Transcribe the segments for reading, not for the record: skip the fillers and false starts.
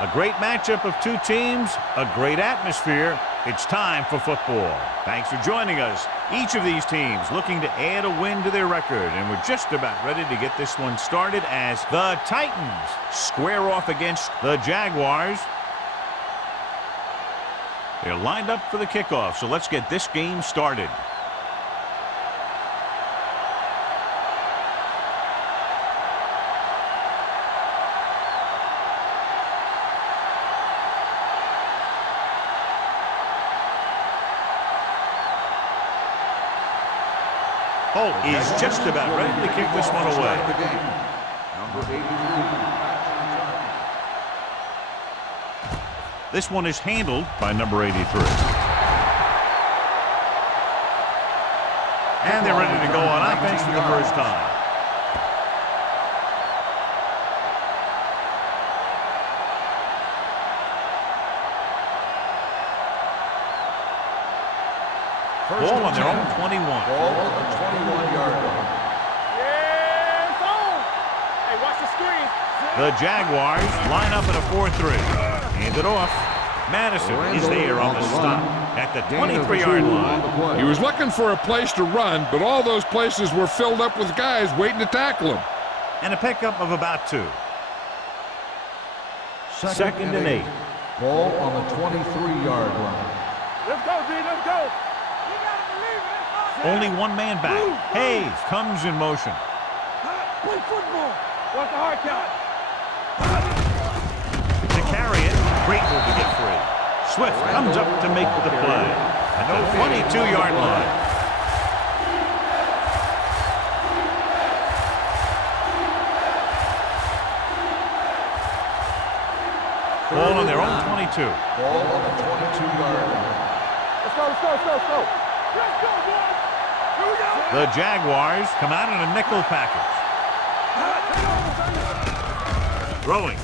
A great matchup of two teams, a great atmosphere. It's time for football. Thanks for joining us. Each of these teams looking to add a win to their record, and we're just about ready to get this one started as the Titans square off against the Jaguars. They're lined up for the kickoff, so let's get this game started. Holt is just about ready to kick this one away. Number 83. This one is handled by number 83. And they're ready to go on offense for the first time. Ball on their own 21. Ball on the 21-yard line. Yeah, it's on. Hey, watch the screen. The Jaguars line up in a 4-3. Hand it off. Madison is there on the stop at the 23-yard line. He was looking for a place to run, but all those places were filled up with guys waiting to tackle him. And a pickup of about 2. Second and 8. Ball on the 23-yard line. Let's go, D. Let's go. Only one man back. Hayes comes in motion. Play football. Watch the hard count. To carry it, great move to get free. Swift comes up to make the play at the 22-yard line. Ball on their own 22. Ball on the 22-yard line. Let's go, let's go, let's go, let's go. Let's go, boys. Here we go. The Jaguars come out in a nickel package. Throwing.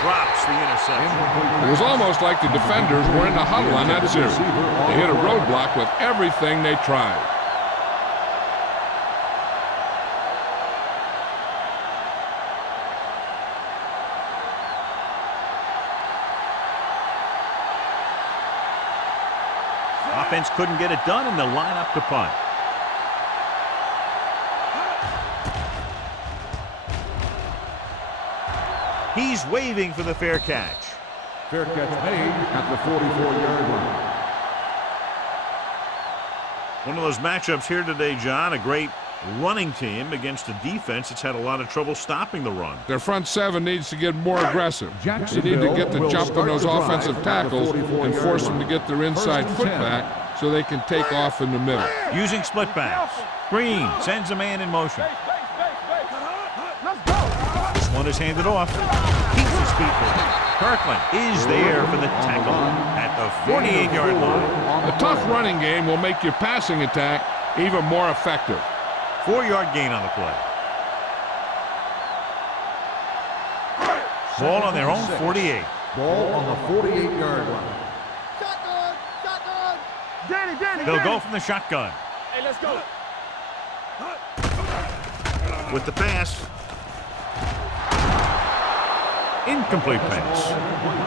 Drops the interception. It was almost like the defenders were in the huddle on that series. They hit a roadblock with everything they tried. Offense couldn't get it done, and they'll line up to punt. He's waving for the fair catch. Fair catch made at the 44-yard line. One of those matchups here today, John, a great running team against a defense that's had a lot of trouble stopping the run. Their front seven needs to get more aggressive. They need to get the jump on those offensive tackles and force them to get their inside foot back so they can take off in the middle. Using split backs. Green sends a man in motion. Let's go. This one is handed off. Keeps his feet moving. Kirkland is there for the tackle at the 48-yard line. A tough running game will make your passing attack even more effective. 4-yard gain on the play. Ball on their own 48. Ball on the 48-yard line. Shotgun, shotgun. Danny. They'll go from the shotgun. Hey, let's go. With the pass. Incomplete pass.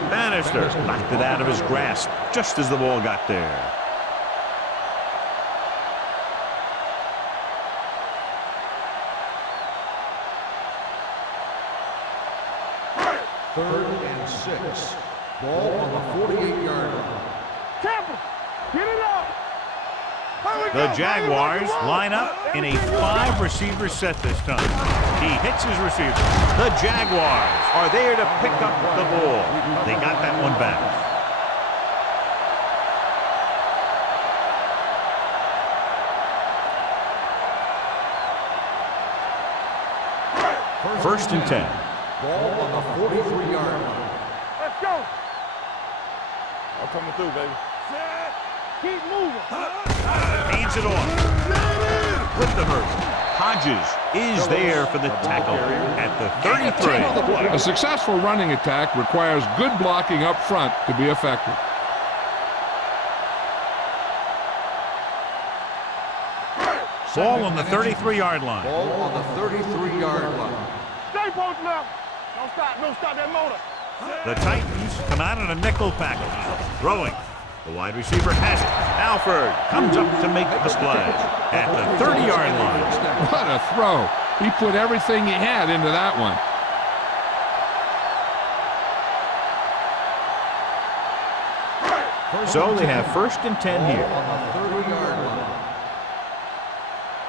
Bannister knocked it out of his grasp just as the ball got there. Third and 6. Ball on the 48-yard line. Tampa, get it up. The Jaguars line up in a 5-receiver set this time. He hits his receiver. The Jaguars are there to pick up the ball. They got that one back. First and 10. Ball on the 43-yard line. Let's go. I'm coming through, baby. Keep moving. Hands it off. With the hurdle. Hodges is there for the tackle at the 33. A successful running attack requires good blocking up front to be effective. Ball on the 33-yard line. Ball on the 33-yard line. Stay posted up. Don't stop that motor. The Titans come out in a nickel package. Throwing. The wide receiver has it. Alford comes up to make the play at the 30-yard line. What a throw. He put everything he had into that one. So they have 1st and 10 here. On the 30-yard line.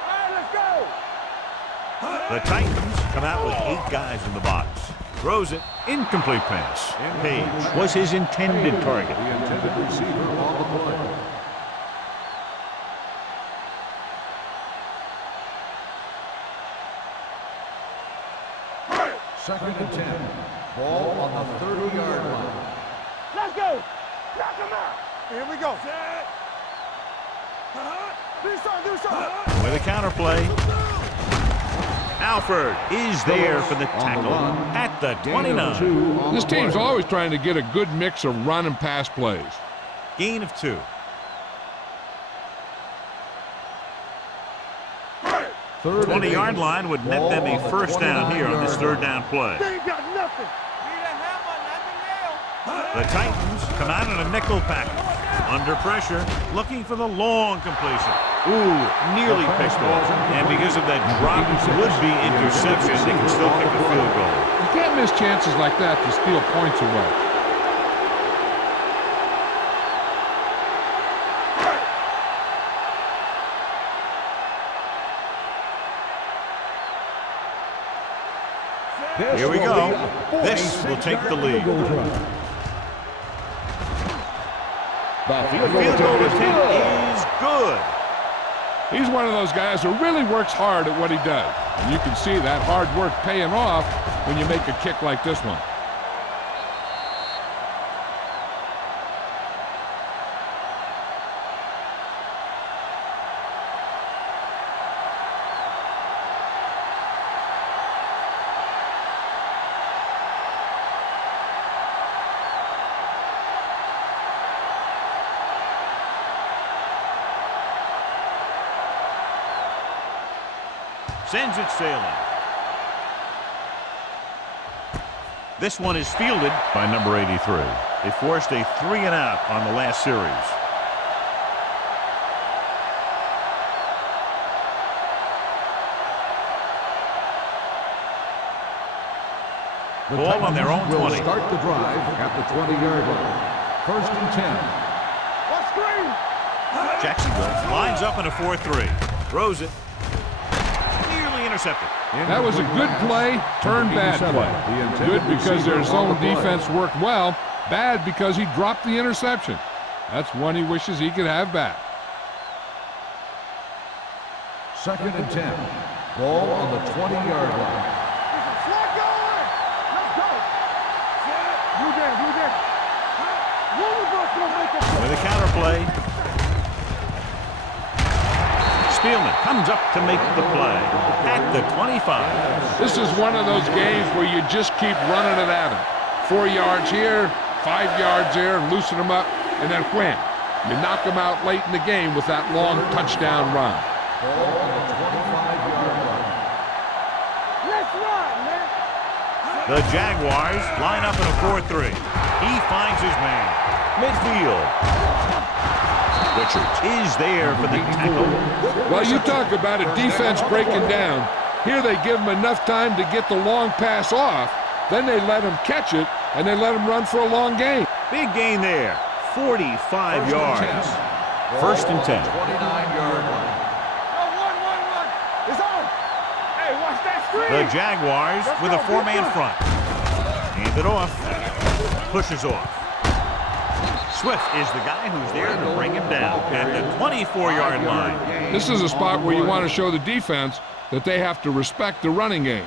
All right, let's go. The Titans come out with 8 guys in the box. Throws it. Incomplete pass. Page was his intended target. The intended receiver on the play. Second and 10. Ball on the 30-yard line. Let's go. Knock him out. Here we go. Do something. With a counterplay. Alford is there for the tackle at the 29. This team's always trying to get a good mix of run and pass plays. Gain of 2. Third and 20-yard eight. line would net them a first down here on this 3rd down play. They ain't got nothing. The Titans come out in a nickel package. Under pressure, looking for the long completion. Ooh, nearly picked off. And because of that drop, would-be interception, they can still kick a field goal. You can't miss chances like that to steal points away. Here we go. This will take the lead. The The field goal attempt is good. He's one of those guys who really works hard at what he does. And you can see that hard work paying off when you make a kick like this one. Sends it sailing. This one is fielded by number 83. They forced a 3-and-out on the last series. The Ball on their own Titans will 20. start the drive at the 20-yard line. 1st and 10. What screen? Jacksonville lines up in a 4-3. Throws it. Nearly intercepted. That was a good play, turned bad play. Good because their zone defense worked well. Bad because he dropped the interception. That's one he wishes he could have back. 2nd and 10. Ball on the 20-yard line. Flag going. Let's go. Blue game, blue game. One of us gonna make it. With a counterplay. Spielman comes up to make the play at the 25. This is one of those games where you just keep running it at him. 4 yards here, 5 yards there, loosen them up, and then wham. You knock them out late in the game with that long touchdown run. Ball on the 25-yard line. Let's run, man. The Jaguars line up in a 4-3. He finds his man. Midfield. Richards is there for the tackle. Well, you talk about a defense breaking down. Here they give him enough time to get the long pass off. Then they let him catch it, and they let him run for a long gain. Big gain there. 45 yards. 1st and 10. 29-yard line. One. It's on. Hey, watch that screen. The Jaguars with a 4-man front. Hand it off. Pushes off. Swift is the guy who's there to bring him down at the 24-yard line. This is a spot where you want to show the defense that they have to respect the running game.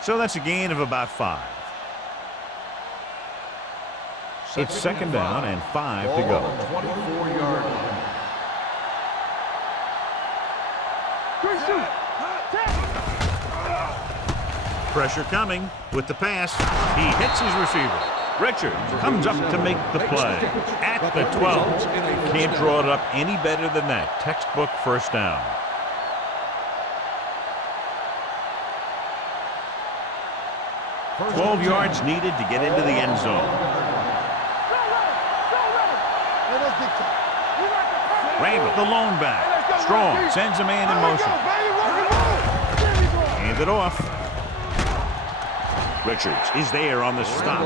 So that's a gain of about 5. It's 2nd down and 5 to go. 24-yard line. Good shoot. Pressure coming with the pass. He hits his receiver. Richards comes up to make the play at the 12. Can't draw it up any better than that. Textbook first down. 12 yards needed to get into the end zone. Randall, the lone back. Strong sends a man in motion. Hand it off. Richards is there on the stop.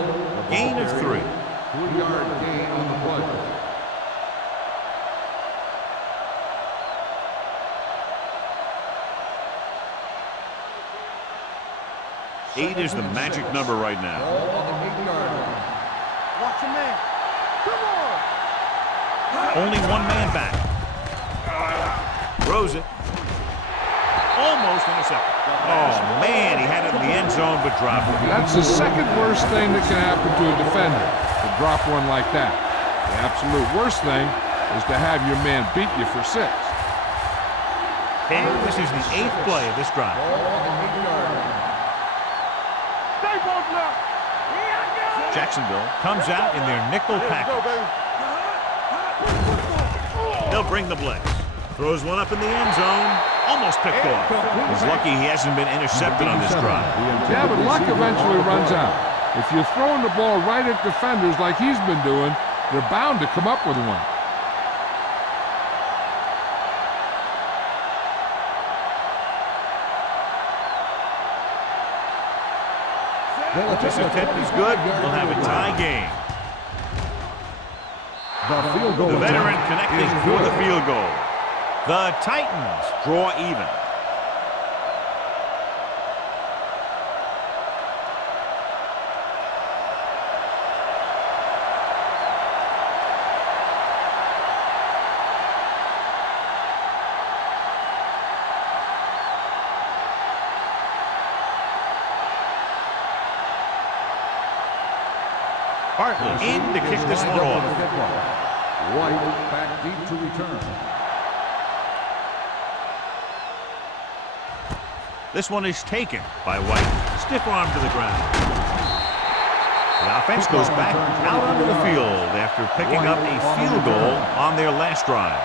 Gain of 3. 3-yard gain on the play. 8 is the magic number right now. Ball on the 8-yard line. Watch your man. Come on. Only one man back. Throws it. Almost intercepted. Oh, man, he had it in the end zone, but dropped it. That's the second worst thing that can happen to a defender, to drop one like that. The absolute worst thing is to have your man beat you for 6. And this is the 8th play of this drive. Ball on the 8-yard line. Stay both left. Jacksonville comes out in their nickel package. They'll bring the blitz. Throws one up in the end zone. Almost picked off. He's lucky he hasn't been intercepted on this drive. Yeah, but luck eventually runs out. If you're throwing the ball right at defenders like he's been doing, they're bound to come up with one. This attempt is good. We'll have a tie game. The field goal. The veteran connecting for the field goal. The Titans draw even. Hartley in to kick this one off. White back deep to return. This one is taken by White. Stiff arm to the ground. The offense goes back out onto the field after picking up a field goal on their last drive.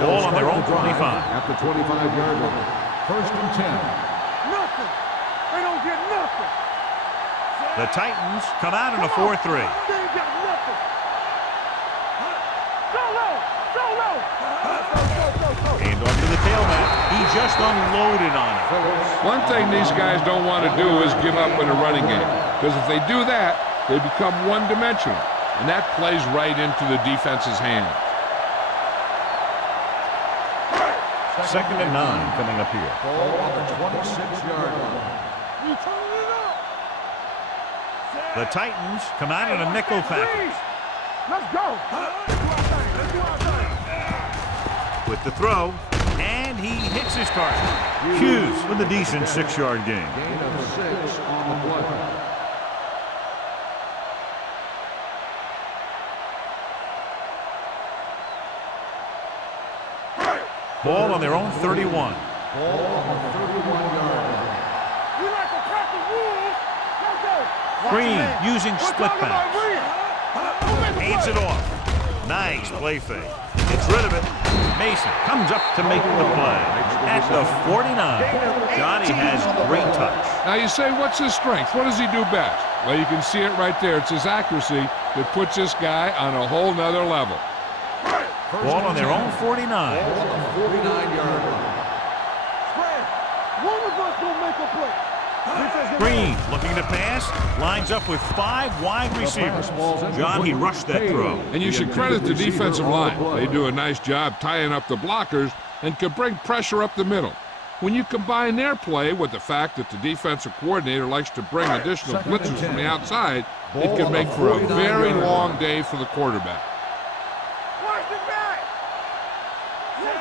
Ball on their own 25. At the 25-yard line. 1st and 10. Nothing. They don't get nothing. The Titans come out in a 4-3. They ain't got nothing. Go low. Go low. Hand off to the tailback. He just unloaded on it. One thing these guys don't want to do is give up in a running game, because if they do that, they become one-dimensional, and that plays right into the defense's hands. 2nd and 9 coming up here. Ball on the 26-yard line. You turn it up. The Titans come out in a nickel package. Let's go. Let's do our thing. With the throw, and he hits his target. Hughes with a decent 6-yard gain. Gain of 6 on the play. Ball on their own 31. Ball on the 31-yard line. We like to crack the rules. Let's go. Green using split pass. Hands it off. Nice play fake. Gets rid of it. Mason comes up to make the play. At the 49. Johnny has great touch. Now you say, what's his strength? What does he do best? Well, you can see it right there. It's his accuracy that puts this guy on a whole nother level. Ball on their own 49. Ball on the 49-yard line. Spread. One of us will make a play. Green looking to pass. Lines up with 5 wide receivers. John, he rushed that throw. And you should credit the defensive line. They do a nice job tying up the blockers and can bring pressure up the middle. When you combine their play with the fact that the defensive coordinator likes to bring additional blitzers from the outside, it can make for a very long day for the quarterback.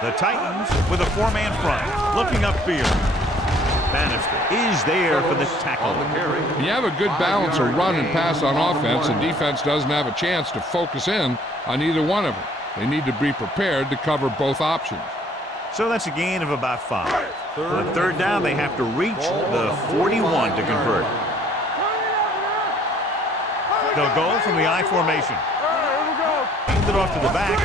The Titans with a 4-man front, looking upfield. Bannister is there for the tackle. You have a good balance of run and pass on offense, and defense doesn't have a chance to focus in on either one of them. They need to be prepared to cover both options. So that's a gain of about 5. On 3rd down, they have to reach the 41 to convert. They'll go from the I formation. Hand it off to the back.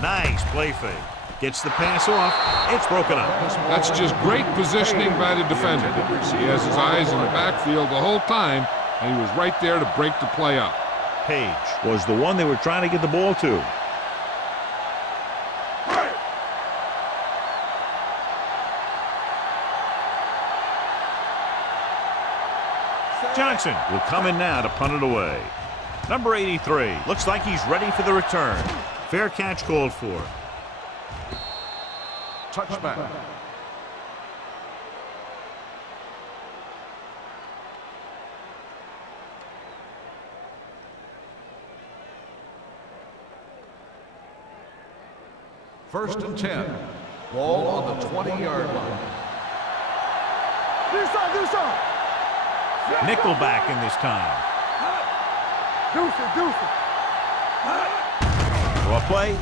Nice play fake. Gets the pass off. It's broken up. That's just great positioning by the defender. He has his eyes in the backfield the whole time, and he was right there to break the play up. Page was the one they were trying to get the ball to. Johnson will come in now to punt it away. Number 83 looks like he's ready for the return. Fair catch called for. Touchback. First and 10. Ball on the 20-yard line. Do something. Nickelback in this time. Deuce it. Draw play.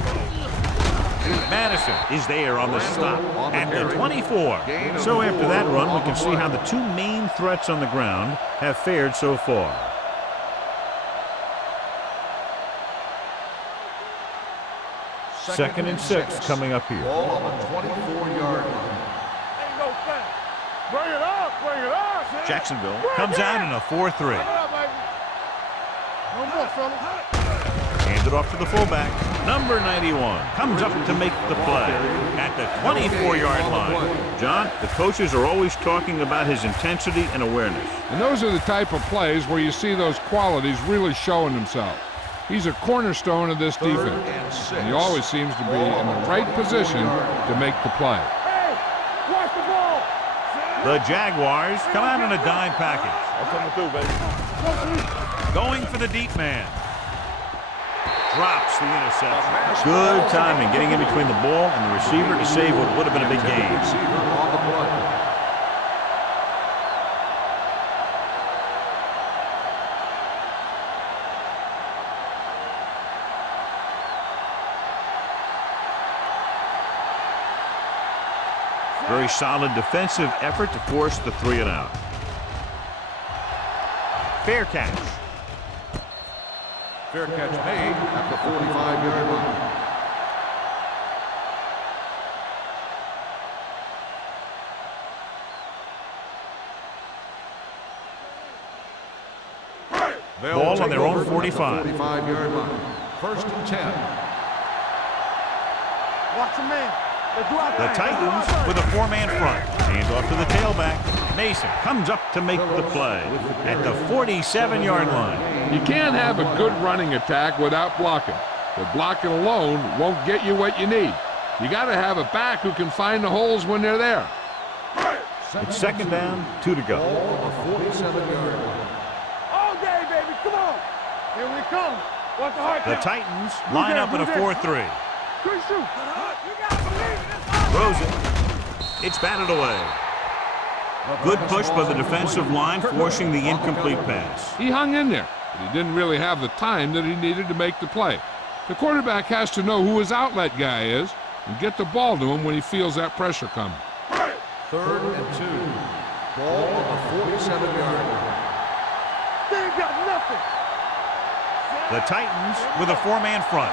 Madison is there on the stop at the 24. So after that run, we can see how the two main threats on the ground have fared so far. Second and 6 coming up here. Ball on the 24-yard line. Ain't no thing. Bring it up. Jacksonville comes out in a 4-3. No more, fella. Hand it off to the fullback. Number 91 comes up to make the play at the 24-yard line. John, the coaches are always talking about his intensity and awareness. And those are the type of plays where you see those qualities really showing themselves. He's a cornerstone of this defense, and he always seems to be in the right position to make the play. Hey, watch the ball. The Jaguars come out in a dime package. That's what I'm gonna do, baby. Going for the deep man. Drops the interception. Good timing getting in between the ball and the receiver to save what would have been a big game. Receiver on the play. Very solid defensive effort to force the 3 and out. Fair catch. Fair catch made at the 45-yard line. Ball on their own 45. 45-yard line. First and 10. Watch him, man. The Titans with a 4-man front. Hand off to the tailback. Mason comes up to make the play at the 47-yard line. You can't have a good running attack without blocking. But blocking alone won't get you what you need. You got to have a back who can find the holes when they're there. It's second down, 2 to go. Ball on the 47-yard line. All day, baby. Come on. Here we come. Watch the hard The count. Titans line up in a 4-3. Good shoot. You gotta believe it. Throws it. It's batted away. Good push by the defensive line, forcing the incomplete pass. He hung in there, but he didn't really have the time that he needed to make the play. The quarterback has to know who his outlet guy is and get the ball to him when he feels that pressure coming. Third and 2. Ball on the 47-yard line. They ain't got nothing. The Titans with a 4-man front.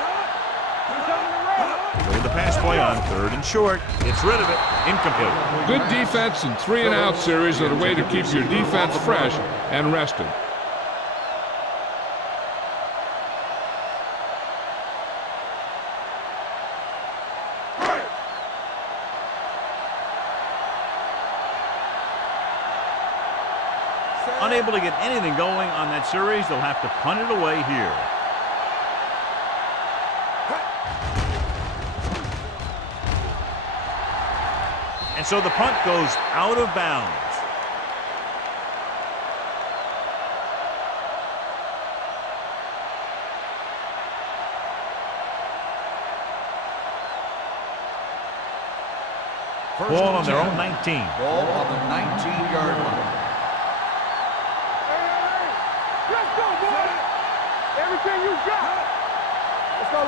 Throw the pass play on 3rd and short. It's rid of it. Incomplete. Good defense and 3-and-out series are the way to keep your defense fresh and rested. Unable to get anything going on that series, they'll have to punt it away here. And so the punt goes out of bounds. Ball on their own 19. Ball on the 19-yard line. Let's go, boy. Everything you got. Let's go.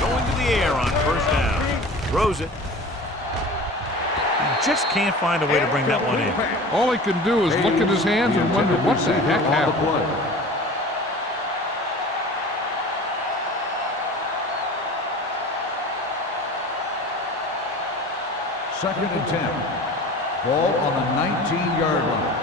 Going to the air on 1st down. Throws it. Just can't find a way to bring that one in. All he can do is look at his hands and wonder what the heck happened. Second and 10. Ball on the 19-yard line.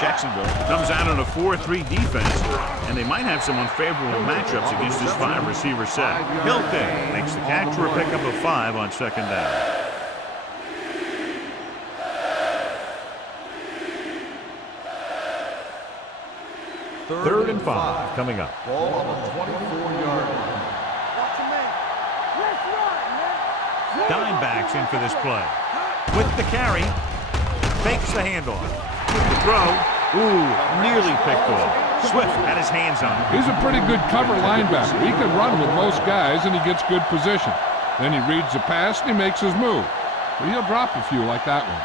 Jacksonville comes out on a 4-3 defense, and they might have some unfavorable matchups against this 5-receiver set. Hilton makes the catch for a pickup of 5 on second down. Third and 5 coming up. Ball on the 24-yard line. Dime backs in for this play. With the carry, fakes the handoff. The throw, nearly picked off. Swift had his hands on it. He's a pretty good cover linebacker. He can run with most guys, and he gets good position. Then he reads the pass, and he makes his move. But he'll drop a few like that one.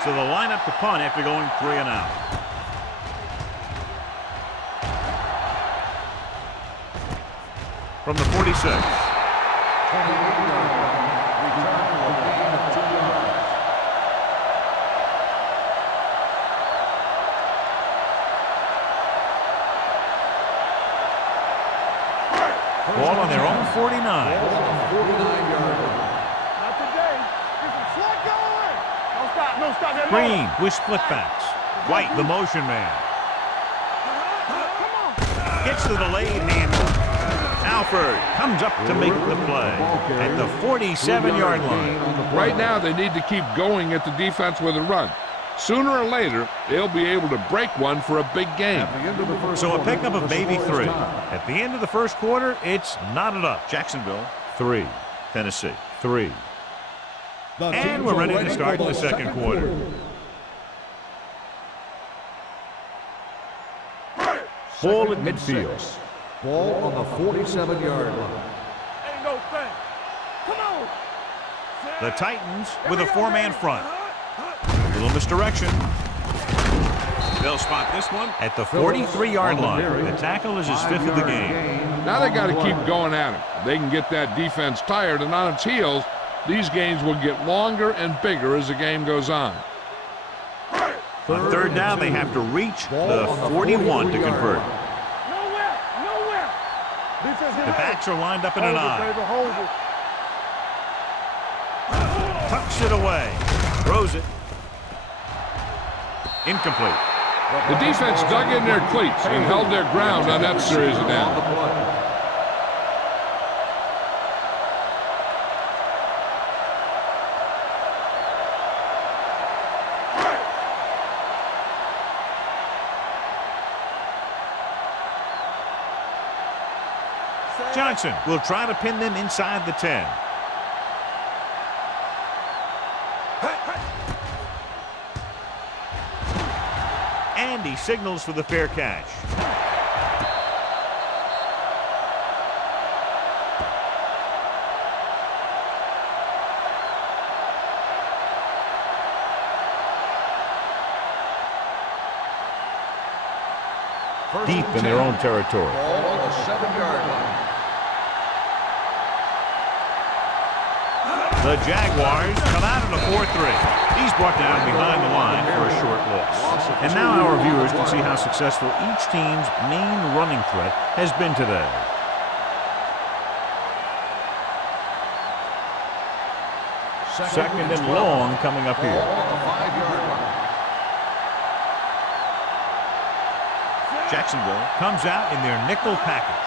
So they'll line up to punt after going 3 and out. From the 46. 28-yard line. Return for a gain of 2 yards. Ball on their own 49. Ball on the 49-yard line. Not today. Get some slot going. No stop. No stop. That Green with split backs. White, the motion man. Come on. Gets the delayed handle. Alford comes up to make the play at the 47-yard line. Right now, they need to keep going at the defense with a run. Sooner or later, they'll be able to break one for a big game. At the end of the first So a quarter, pickup of the maybe score is 3. tied. At the end of the first quarter, it's knotted up. Jacksonville, 3. Tennessee, 3. The And teams we're are ready to start for the second quarter. Ball at midfield. Ball on the 47-yard line. Ain't no thing. Come on. The Titans with a 4-man front. A little misdirection. They'll spot this one at the 43-yard line. The tackle is his 5th of the game. Now they got to keep going at it. They can get that defense tired and on its heels. These games will get longer and bigger as the game goes on. On third down, they have to reach the 41 to convert. Nowhere. Nowhere. Defense The backs are lined up in an eye. Hold it. Tucks it away. Throws it. Incomplete. The defense dug in their cleats and held their ground on that series of downs. Johnson will try to pin them inside the 10. And he signals for the fair catch. Deep in their own territory. Ball on the 7-yard line. The Jaguars come out in a 4-3. He's brought down behind the line for a short loss. And now our viewers can see how successful each team's main running threat has been today. Second and long coming up here. Ball on the 5-yard line. Jacksonville comes out in their nickel package.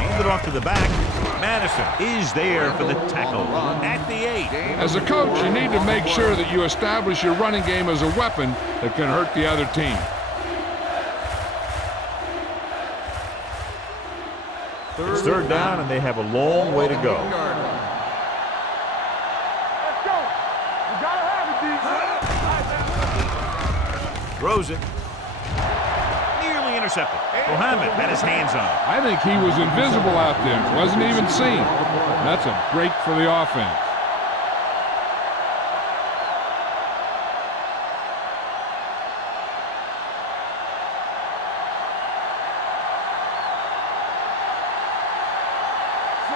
Hand it off to the back. Madison is there for the tackle at the 8. As a coach, you need to make sure that you establish your running game as a weapon that can hurt the other team. It's third down, and they have a long way to go. Let's go. You gotta have it, D. Throws it. Nearly intercepted. Mohammed had his hands on it. I think he was invisible out there. Wasn't even seen. That's a break for the offense.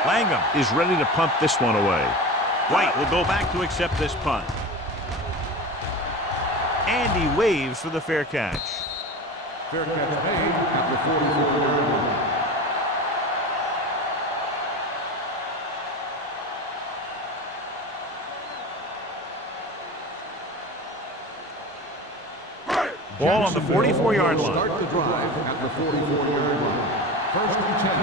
Langham is ready to punt this one away. White will go back to accept this punt. And he waves for the fair catch. Fair catch made at the 44-yard line. Ball on the 44-yard line. Start the drive at the 44-yard line. First and 10.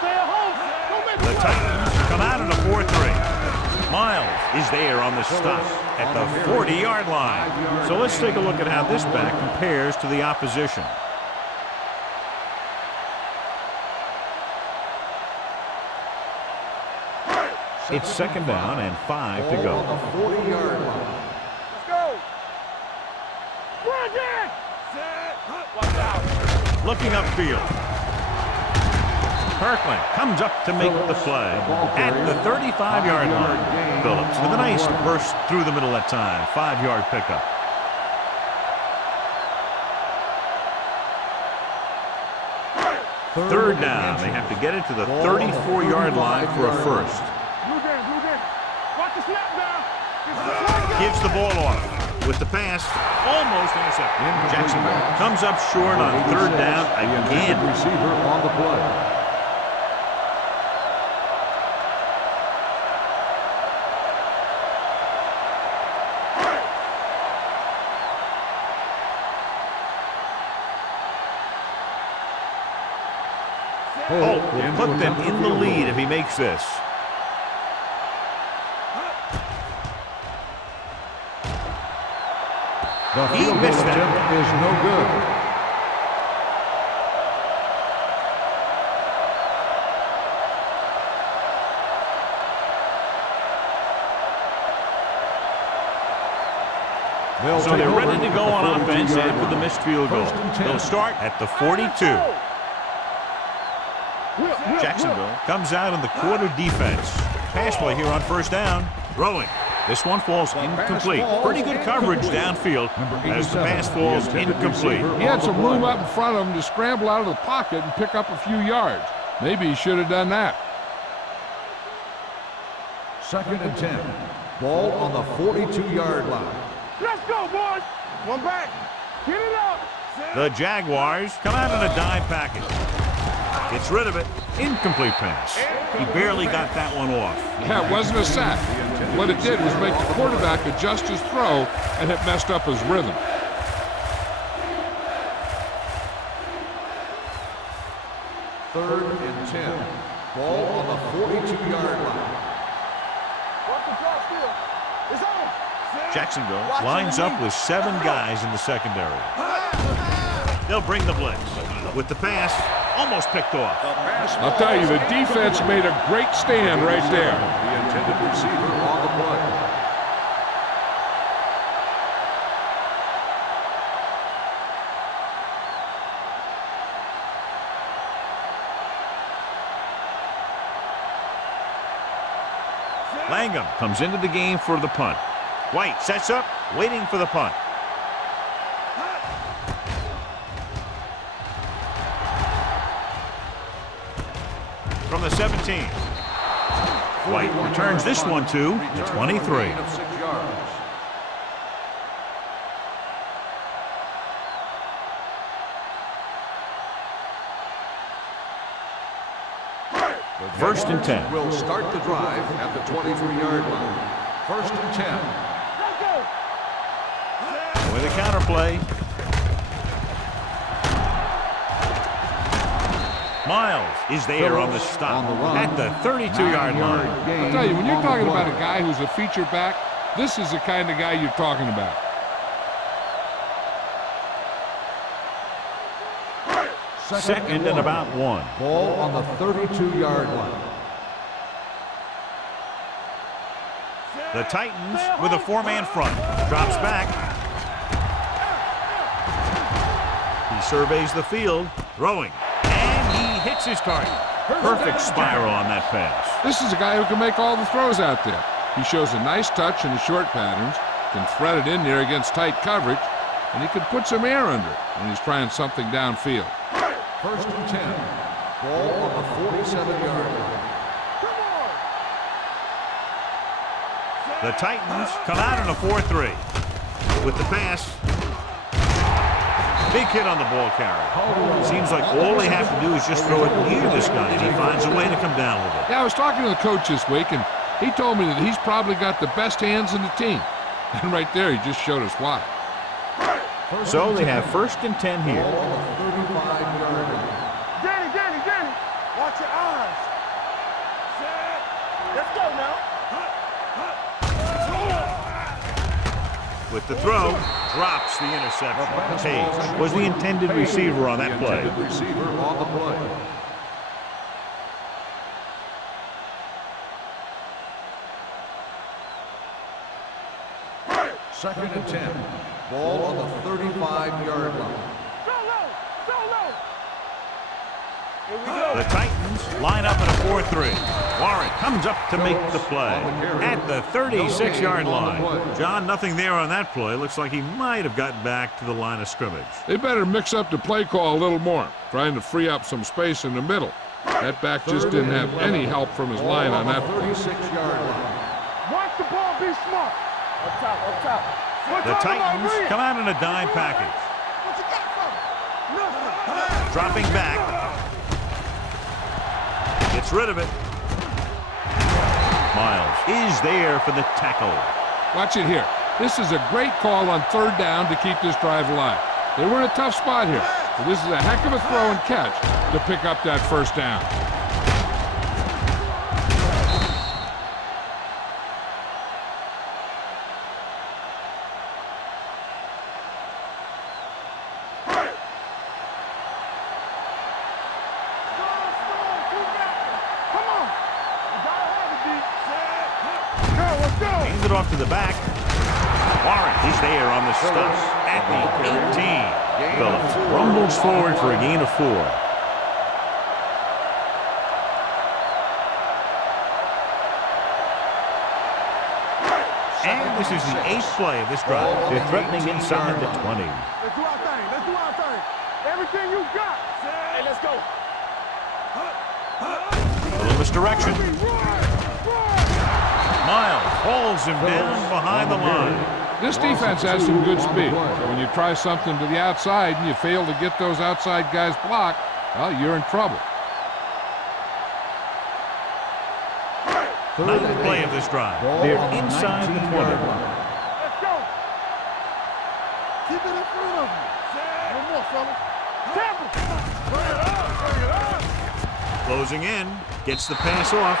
Stay at home. Don't make The Titans come out in a 4-3. Miles is there on the stop at the 40-yard line. So let's take a look at how this back compares to the opposition. It's second down and 5 to Ball go. on the 40-yard line. Let's go. Run, Jack. Watch out. Looking upfield. Kirkland comes up to make the play at the 35-yard line. Phillips with a nice burst through the middle that time. 5-yard pickup. Third down. They have to get it to the 34-yard line for a first. Blue game, blue game. Watch the snap down. Gives the ball off. With the pass, almost intercepted. Jacksonville comes up short on third down again. Receiver on the play. Holt will put them in the lead if he makes this. The He field missed goal that. attempt is no good. So they're ready to go on offense after the missed field goal. They'll start at the 42. Jacksonville comes out in the quarter defense. Pass play here on first down. Throwing. This one falls incomplete. Pretty good coverage downfield as the pass falls incomplete. He had some room up in front of him to scramble out of the pocket and pick up a few yards. Maybe he should have done that. Second and 10. Ball on the 42-yard line. Let's go, boys. One back. Get it up. The Jaguars come out in a dime package. Gets rid of it. Incomplete pass. He barely got that one off. Yeah, it wasn't a sack. What it did was make the quarterback adjust his throw, and it messed up his rhythm. Third and 10. Ball on the 42-yard line. Watch the drop still. It's on. Jacksonville lines up with 7 guys in the secondary. They'll bring the blitz. With the pass, almost picked off. I'll tell you, the defense made a great stand right there. The intended receiver on the play. Langham comes into the game for the punt. White sets up, waiting for the punt. From the 17. White returns this one to the 23. Of 6 yards. First and 10. Will start the drive at the 23-yard line. First and 10. Let's go. With a counterplay. Miles is there on the stop on the run. at the 32-yard line. I'll tell you, when you're talking about a guy who's a feature back, this is the kind of guy you're talking about. Second and about 1. Ball on the 32-yard line. The Titans with a 4-man front. Drops back. He surveys the field. Throwing. And he hits his target. Perfect spiral on that pass. This is a guy who can make all the throws out there. He shows a nice touch in the short patterns, can thread it in there against tight coverage, and he can put some air under it when he's trying something downfield. First and 10. Ball on the 47-yard line. Come on. The Titans come out in a 4-3. with the pass. Big hit on the ball carrier. Seems like all they have to do is just throw it near this guy, and he finds a way to come down with it. Yeah, I was talking to the coach this week, and he told me that he's probably got the best hands in the team. And right there, he just showed us why. So they have 1st and 10 here. Danny, watch your eyes. Let's go now. With the throw, drops the interception. Page was the intended receiver on that play. Receiver on the play. Second and 10. Ball on the 35-yard line. Solo. Here we go. The Titans line up in a 4-3. Warren comes up to make the play at the 36-yard line. John, nothing there on that play. Looks like he might have gotten back to the line of scrimmage. They better mix up the play call a little more, trying to free up some space in the middle. That back just didn't have any help from his line on that play. 36-yard line. Watch the ball, be smart. Up top. The Titans come out in a dime package. What you got from it? Dropping back. Gets rid of it. Miles is there for the tackle. Watch it here. This is a great call on 3rd down to keep this drive alive. They were in a tough spot here, so this is a heck of a throw and catch to pick up that 1st down. Hands it off to the back. Warren is there on the stop at the 18. Phillips rumbles forward for a gain of 4. And this is the 8th play of this drive. They're threatening inside the 20. Let's do our thing. Everything you got. Hey, let's go. A little misdirection. Miles hauls him down behind the line. This defense has some good speed. So when you try something to the outside and you fail to get those outside guys blocked, well, you're in trouble. 9th play of this drive. They're inside the 20. Let's go. Keep it in front of you. No more, fella. Closing in. Gets the pass off.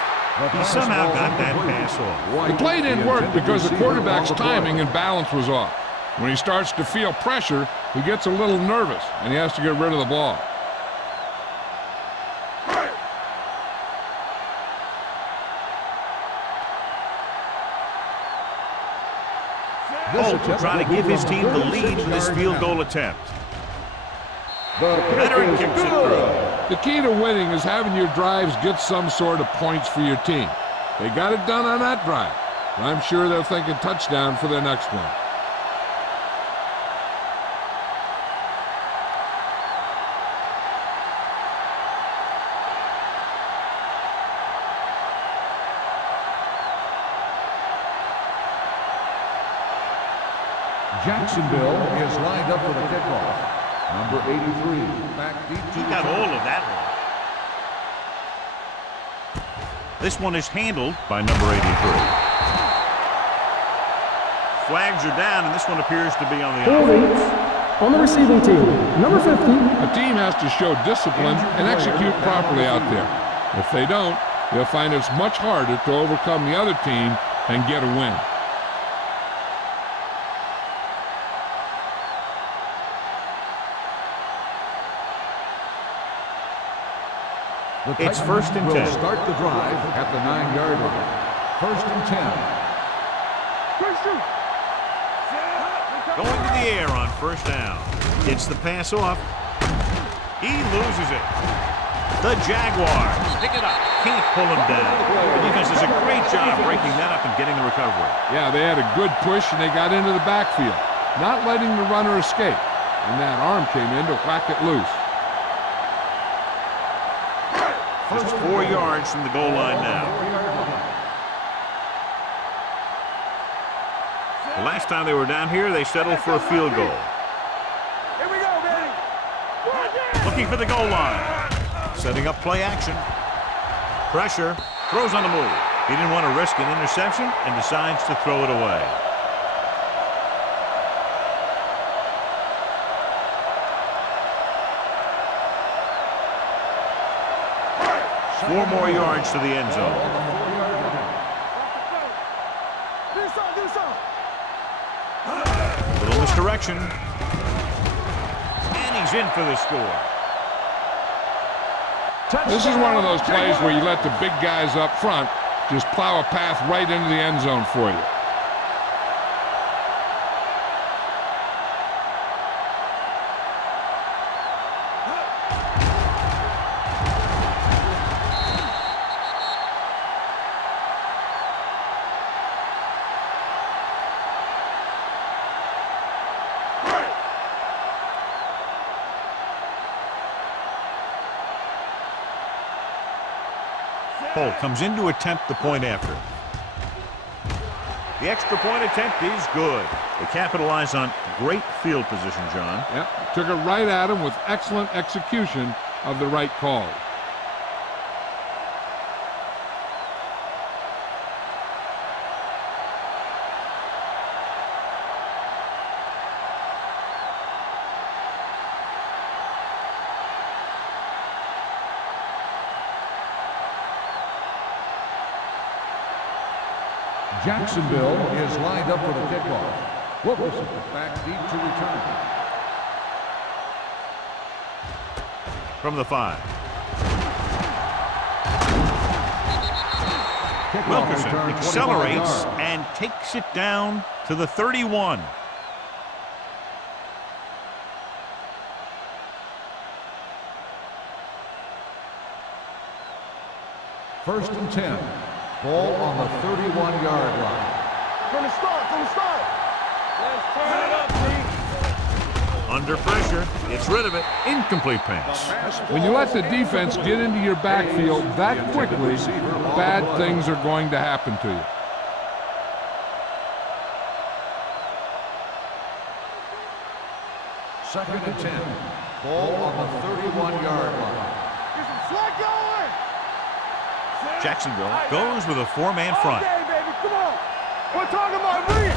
He somehow got that pass off. The play didn't work because the quarterback's timing and balance was off. When he starts to feel pressure, he gets a little nervous, and he has to get rid of the ball. Holt trying to give his team the lead in this field goal attempt. Veteran kicks it through. The key to winning is having your drives get some sort of points for your team. They got it done on that drive. And I'm sure they're thinking touchdown for their next one. Jacksonville is lined up for the kickoff. Number 83, back deep. He got all of that one. This one is handled by number 83. Flags are down, and this one appears to be on the offense. On the receiving team, number 50. A team has to show discipline and execute properly out there. If they don't, they'll find it's much harder to overcome the other team and get a win. It's 1st and 10. Start the drive at the 9-yard line. 1st and 10. Going to the air on 1st down. Gets the pass off. He loses it. The Jaguars pick it up. Can't pull him down. The defense does a great job breaking that up and getting the recovery. Yeah, they had a good push and they got into the backfield, not letting the runner escape. And that arm came in to whack it loose. Just 4 yards from the goal line now. The last time they were down here, they settled for a field goal. Here we go, baby. Looking for the goal line. Setting up play action. Pressure. Throws on the move. He didn't want to risk an interception and decides to throw it away. Four more yards to the end zone. Little misdirection. And he's in for the score. This is one of those plays where you let the big guys up front just plow a path right into the end zone for you. Cole comes in to attempt the point after. The extra point attempt is good. They capitalize on great field position, John. Yep, took it right at him with excellent execution of the right call. Jacksonville is lined up for the kickoff. Wilkerson back deep to return. From the 5. Wilkerson accelerates and takes it down to the 31. First and 10. Ball on the 31-yard line. From the start. Let's turn it up, Pete. Under pressure, gets rid of it. Incomplete pass. When you let the defense get into your backfield that quickly, bad things are going to happen to you. Second and 10. Ball on the 31-yard line. Get some slack going. Jacksonville goes with a 4-man front. Okay, baby, come on. We're talking about bring it.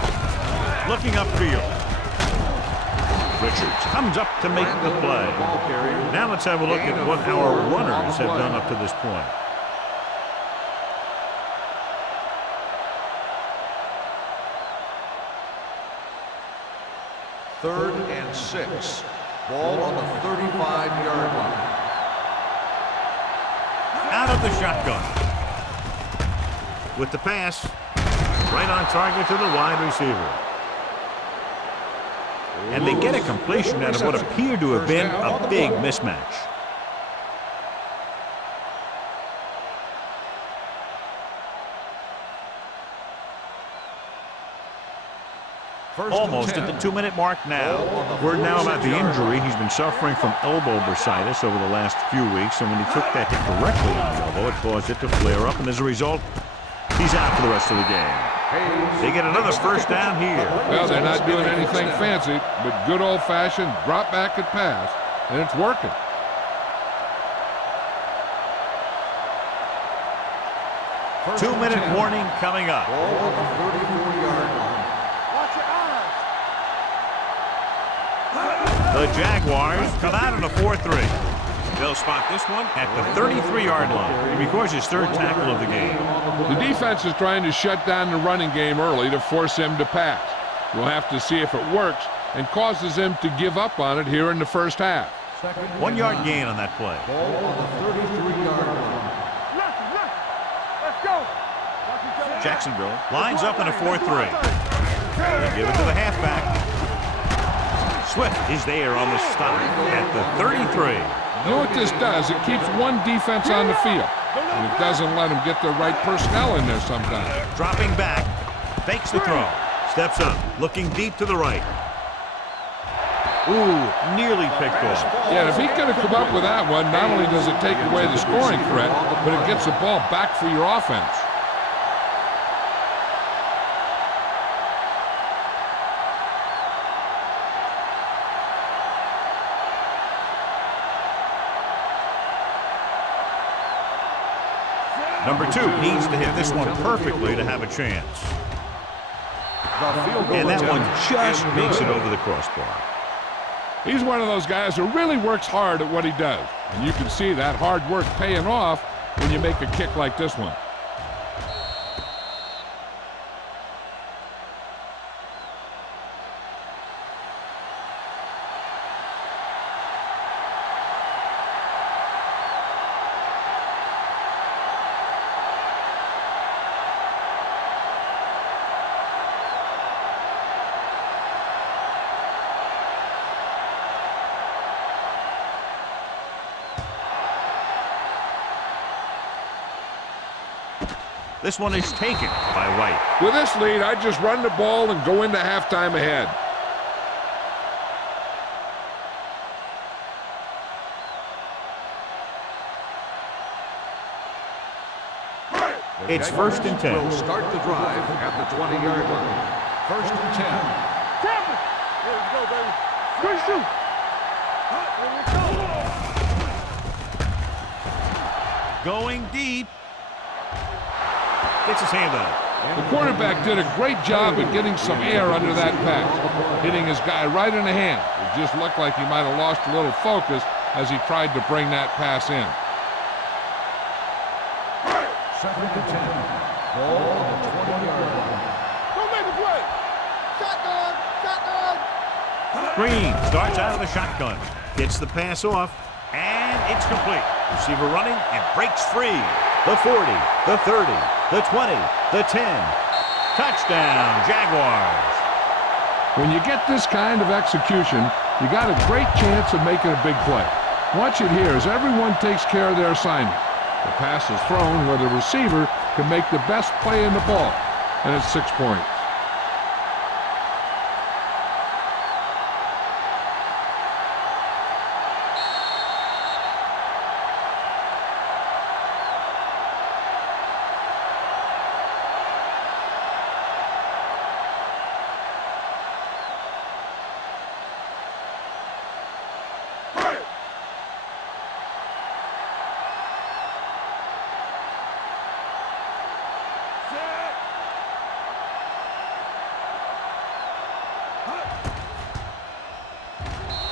Looking upfield. Richards comes up to make the play. Now let's have a look at what our runners have done up to this point. Third and 6. Ball on the 35-yard line. Out of the shotgun. With the pass, right on target to the wide receiver. And they get a completion out of what appeared to have been a big mismatch. Almost at the 2-minute mark now. Word now about the injury. He's been suffering from elbow bursitis over the last few weeks, and when he took that hit directly on the elbow, it caused it to flare up, and as a result, he's out for the rest of the game. They get another first down here. Well, they're not doing anything fancy, but good old-fashioned drop back and pass, and it's working. Two-minute warning coming up. Ball on the 34-yard line. Watch your eyes. The Jaguars come out in a 4-3. They'll spot this one at the 33-yard line. He records his third tackle of the game. The defense is trying to shut down the running game early to force him to pass. We'll have to see if it works and causes him to give up on it here in the first half. 1-yard gain on that play. Ball on the 33-yard line. Let's go. Jacksonville lines up in a 4-3. They give it to the halfback. Swift is there on the stop at the 33. You know what this does? It keeps one defense on the field, and it doesn't let them get the right personnel in there sometimes. Dropping back, fakes the throw, steps up, looking deep to the right. Ooh, nearly picked off. Yeah, if he could have come up with that one, not only does it take away the scoring threat, but it gets the ball back for your offense. Number 2 needs to hit this one perfectly to have a chance. And that one just makes it over the crossbar. He's one of those guys who really works hard at what he does. And you can see that hard work paying off when you make a kick like this one. This one is taken by White. With this lead, I'd just run the ball and go into halftime ahead. It's 1st and 10. Will start the drive at the 20-yard line. 1st and 10. Champion! Here we go, baby. Good shoot. Going deep. Gets his hand on it. The quarterback did a great job of getting some air under that pass, hitting his guy right in the hand. It just looked like he might have lost a little focus as he tried to bring that pass in. 2nd and 10. Ball on the 20-yard line. Don't make a play. Shotgun. Shotgun. Green starts out of the shotgun. Gets the pass off. And it's complete. Receiver running and breaks free. The 40, the 30, the 20, the 10. Touchdown, Jaguars. When you get this kind of execution, you got a great chance of making a big play. Watch it here as everyone takes care of their assignment. The pass is thrown where the receiver can make the best play in the ball, and it's 6 points.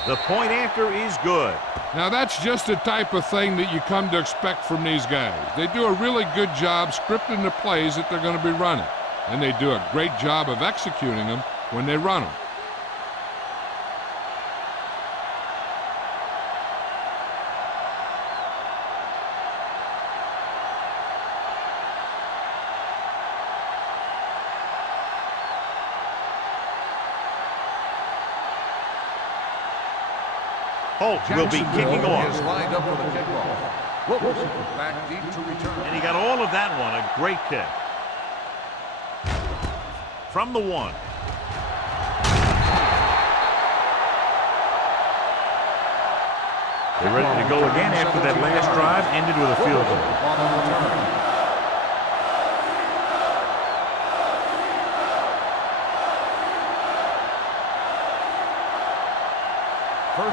The point after is good. Now that's just the type of thing that you come to expect from these guys. They do a really good job scripting the plays that they're going to be running. And they do a great job of executing them when they run them. Holt will be kicking off. Is lined up for the kickoff. Wilkerson back deep to return. And he got all of that one. A great kick. From the 1. They're ready to go again after that last drive ended with a field goal. On the return.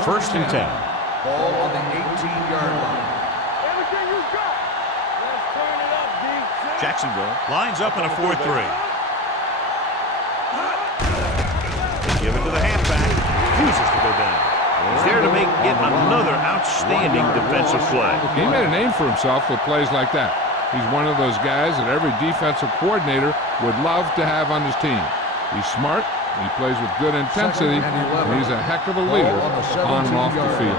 First and 10. Ball on the 18-yard line. Everything you got. Let's turn it up, D. Jacksonville lines up in a 4-3. They give it to the halfback. Refuses to go down. He's there to make yet another outstanding defensive play. He made a name for himself with plays like that. He's one of those guys that every defensive coordinator would love to have on his team. He's smart. He plays with good intensity, and he's a heck of a leader on and off the field.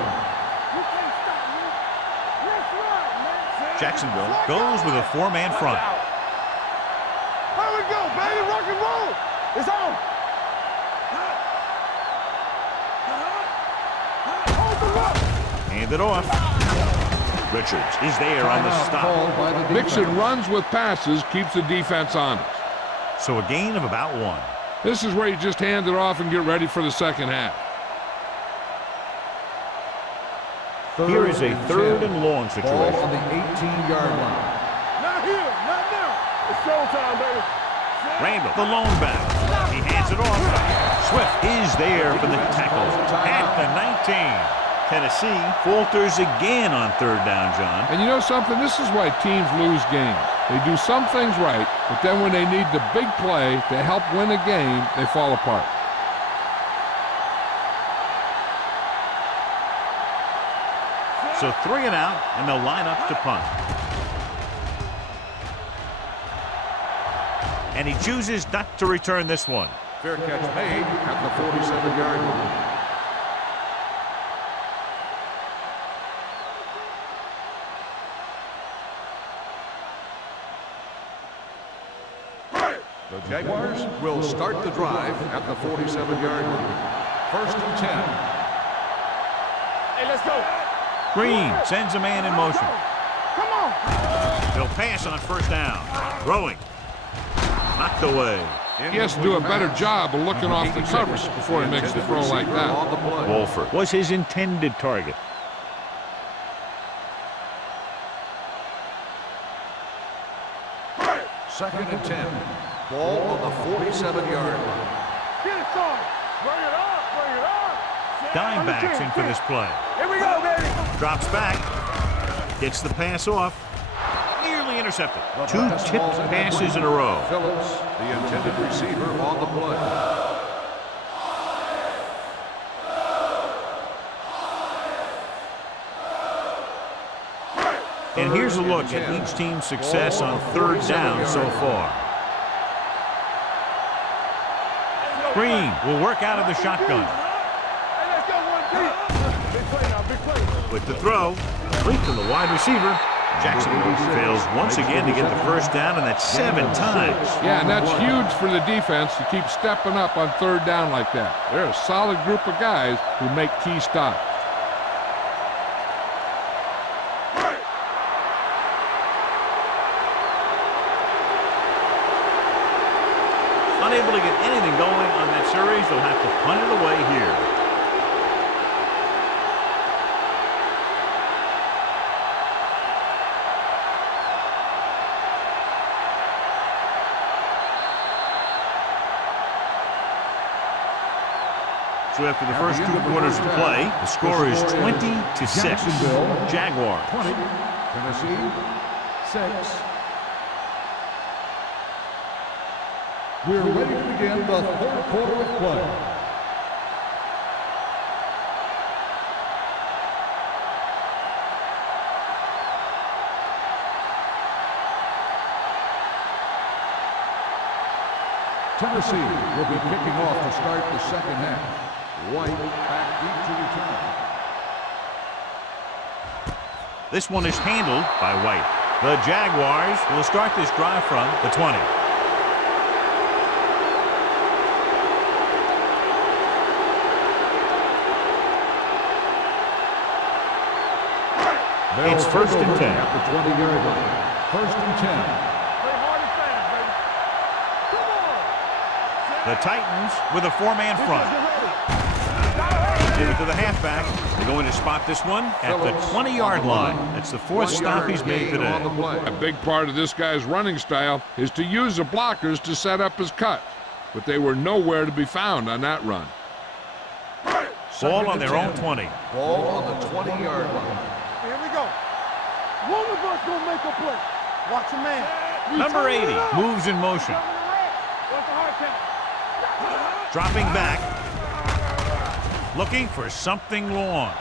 Jacksonville goes with a 4-man front. Here we go, baby. Rock and roll. It's on. Hold the rock. Hand it off. Richards is there on the stop. Mixon runs with passes, keeps the defense honest. So a gain of about 1. This is where you just hand it off and get ready for the second half. Here is a 3rd and long Ball situation. on the 18-yard line. Not here. Not now. It's showtime, baby. Randall, the lone back. He hands it off. Swift is there for the tackle at the 19. Tennessee falters again on third down, John. And you know something? This is why teams lose games. They do some things right, but then when they need the big play to help win a game, they fall apart. So 3 and out, and they'll line up to punt. And he chooses not to return this one. Fair catch made at the 47-yard line. The Jaguars will start the drive at the 47-yard line. 1st and 10. Hey, let's go. Green sends a man in motion. Come on. He'll pass on first down. Throwing. Knocked away. He has to do a better job of looking off the covers before he makes the throw like that. Wolford was his intended target. Second and 10. Ball on the 47-yard line. Get it started. Bring it up. Bring it up. Dimebacks in for this play. Here we go, baby. Drops back. Gets the pass off. Nearly intercepted. 2 tipped passes in a row. Phillips, the intended receiver, on the play. And here's a look at each team's success on third down so far. Green will work out of the shotgun. Hey, let's go one deep. Big play now, big play. With the throw, complete to the wide receiver. Jacksonville fails once again to get the first down, and that's 7 times. Yeah, and that's huge for the defense to keep stepping up on third down like that. They're a solid group of guys who make key stops. Unable to get anything going on that series, they'll have to punt it away here. So after the first 2 quarters of play, the score is 20-6. Jaguars. 20. Tennessee, 6. We're ready to begin the 3rd quarter of play. Tennessee will be kicking off to start the second half. White back deep to return. This one is handled by White. The Jaguars will start this drive from the 20. It's 1st and 10. At the 20-yard line. 1st and 10. Play hard and fast, baby. Come on. The Titans with a 4-man front. Give it to the halfback. They're going to spot this one at the 20-yard line. That's the 4th stop he's made today. A big part of this guy's running style is to use the blockers to set up his cut, but they were nowhere to be found on that run. Ball on their own 20. Ball on the 20-yard line. Here we go. One of us gonna make a play. Watch a man. Number 80 moves in motion. What's the hard count? Dropping back. Looking for something long.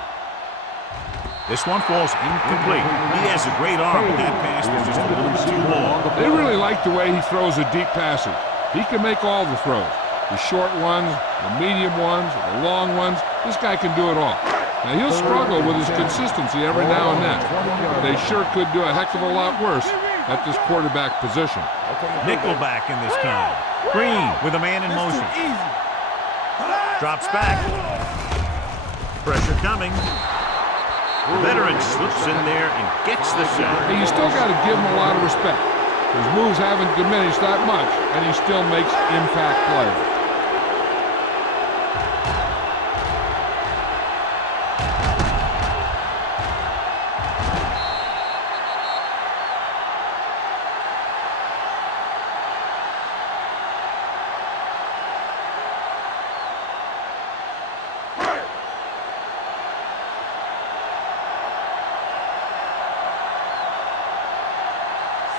This one falls incomplete. He has a great arm, but that pass was just a little bit too long. They really like the way he throws the deep passes. He can make all the throws. The short ones, the medium ones, the long ones. This guy can do it all. Now, he'll struggle with his consistency every now and then. They sure could do a heck of a lot worse at this quarterback position. Nickelback in this time. Green with a man in motion. Drops back. Pressure coming. The veteran slips in there and gets the sack. Hey, you still got to give him a lot of respect. His moves haven't diminished that much, and he still makes impact plays.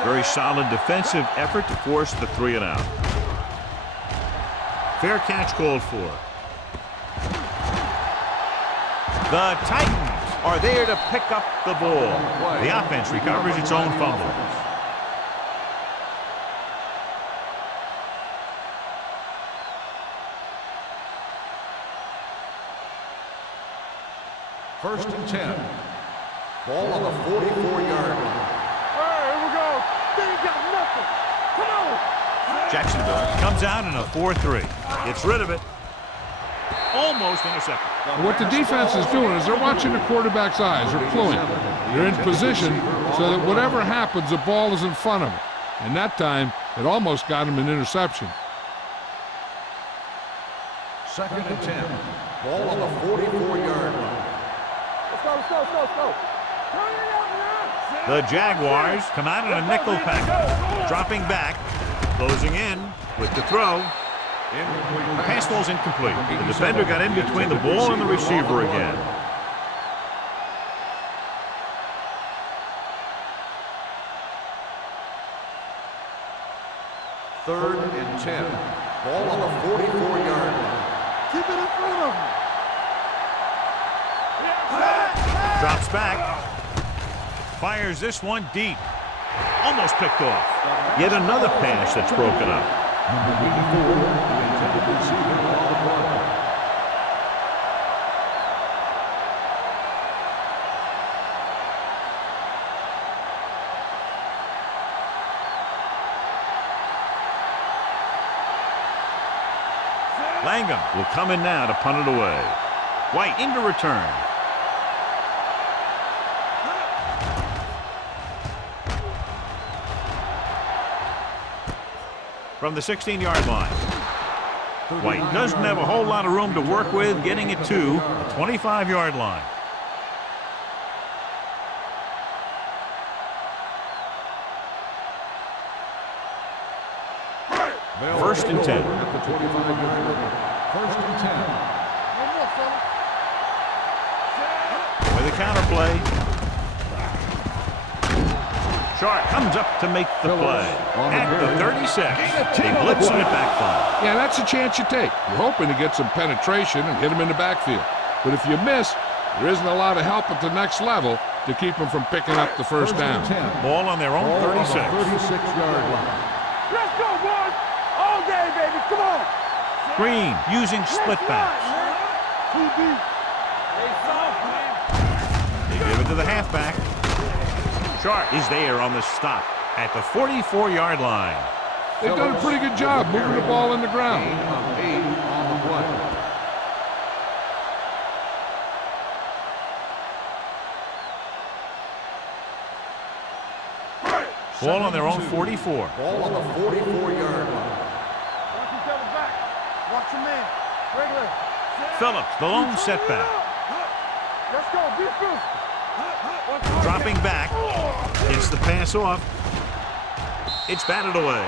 Very solid defensive effort to force the 3 and out. Fair catch called for. The Titans are there to pick up the ball. The offense recovers its own fumble. First and 10. Ball on the 44-yard line. Here we go. They ain't got nothing. Come on. Jacksonville comes out in a 4-3. Gets rid of it. Almost intercepted. And what the defense is doing is they're watching the quarterback's eyes. They're cluing. They're in position so that whatever happens, the ball is in front of them. And that time, it almost got him an interception. Second and 10. Ball on the 44-yard line. Let's go. Turn it up, man. The Jaguars come out in a nickel package. Dropping back. Closing in with the throw. The pass ball's incomplete. The defender got in between the ball and the receiver again. Third and 10. Ball on the 44-yard line. Keep it in front of him. Drops back. Fires this one deep. Almost picked off. Yet another pass that's broken up. Number 84, the intended receiver on the play. Langham will come in now to punt it away. White into return. From the 16-yard line. White doesn't have a whole lot of room to work with, getting it to the 25-yard line. First and 10. At the 25-yard line. First and 10. One more, fella. With a counterplay. Sharp comes up to make the play. At the 36. They blitz and it backfires. Yeah, that's a chance you take. You're hoping to get some penetration and hit him in the backfield. But if you miss, there isn't a lot of help at the next level to keep them from picking up the first down. Ball on their own 36. 36-yard line. Let's go, boys. All day, baby. Come on. Green using split backs. Too deep. They give it to the halfback. Sharp is there on the stop at the 44-yard line. They've done a pretty good job moving the ball in the ground. Gain of 8 on the play. Ball on their own 44. Ball on the 44-yard line. Watch each other back. Watch your man. Regular. Phillips, the lone setback. Let's go. Be first. Dropping back. Gets the pass off. It's batted away.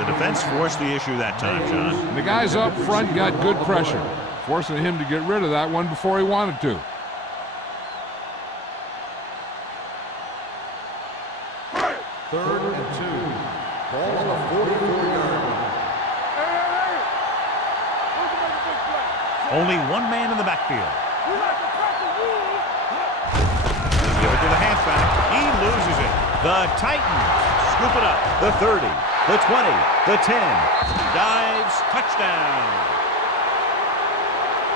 The defense forced the issue that time, John. And the guys up front got good pressure, forcing him to get rid of that one before he wanted to. Third and 2. Ball on the 44-yard line. Hey. Who's gonna make a big play? Only one man in the backfield. We like to crack the rules. Give it to the halfback. He loses it. The Titans scoop it up. The 30, the 20, the 10. Dives, touchdown.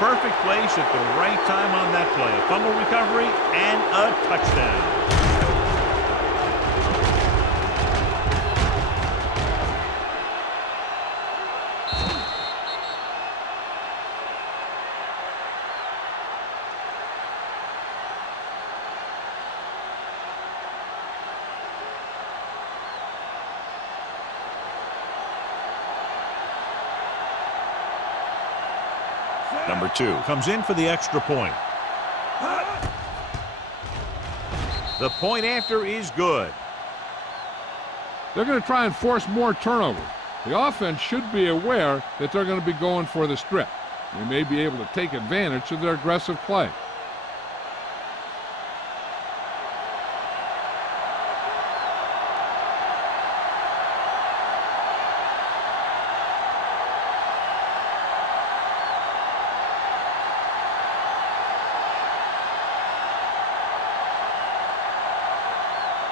Perfect place at the right time on that play. A fumble recovery and a touchdown. Number 2 comes in for the extra point. The point after is good. They're going to try and force more turnovers. The offense should be aware that they're going to be going for the strip. They may be able to take advantage of their aggressive play.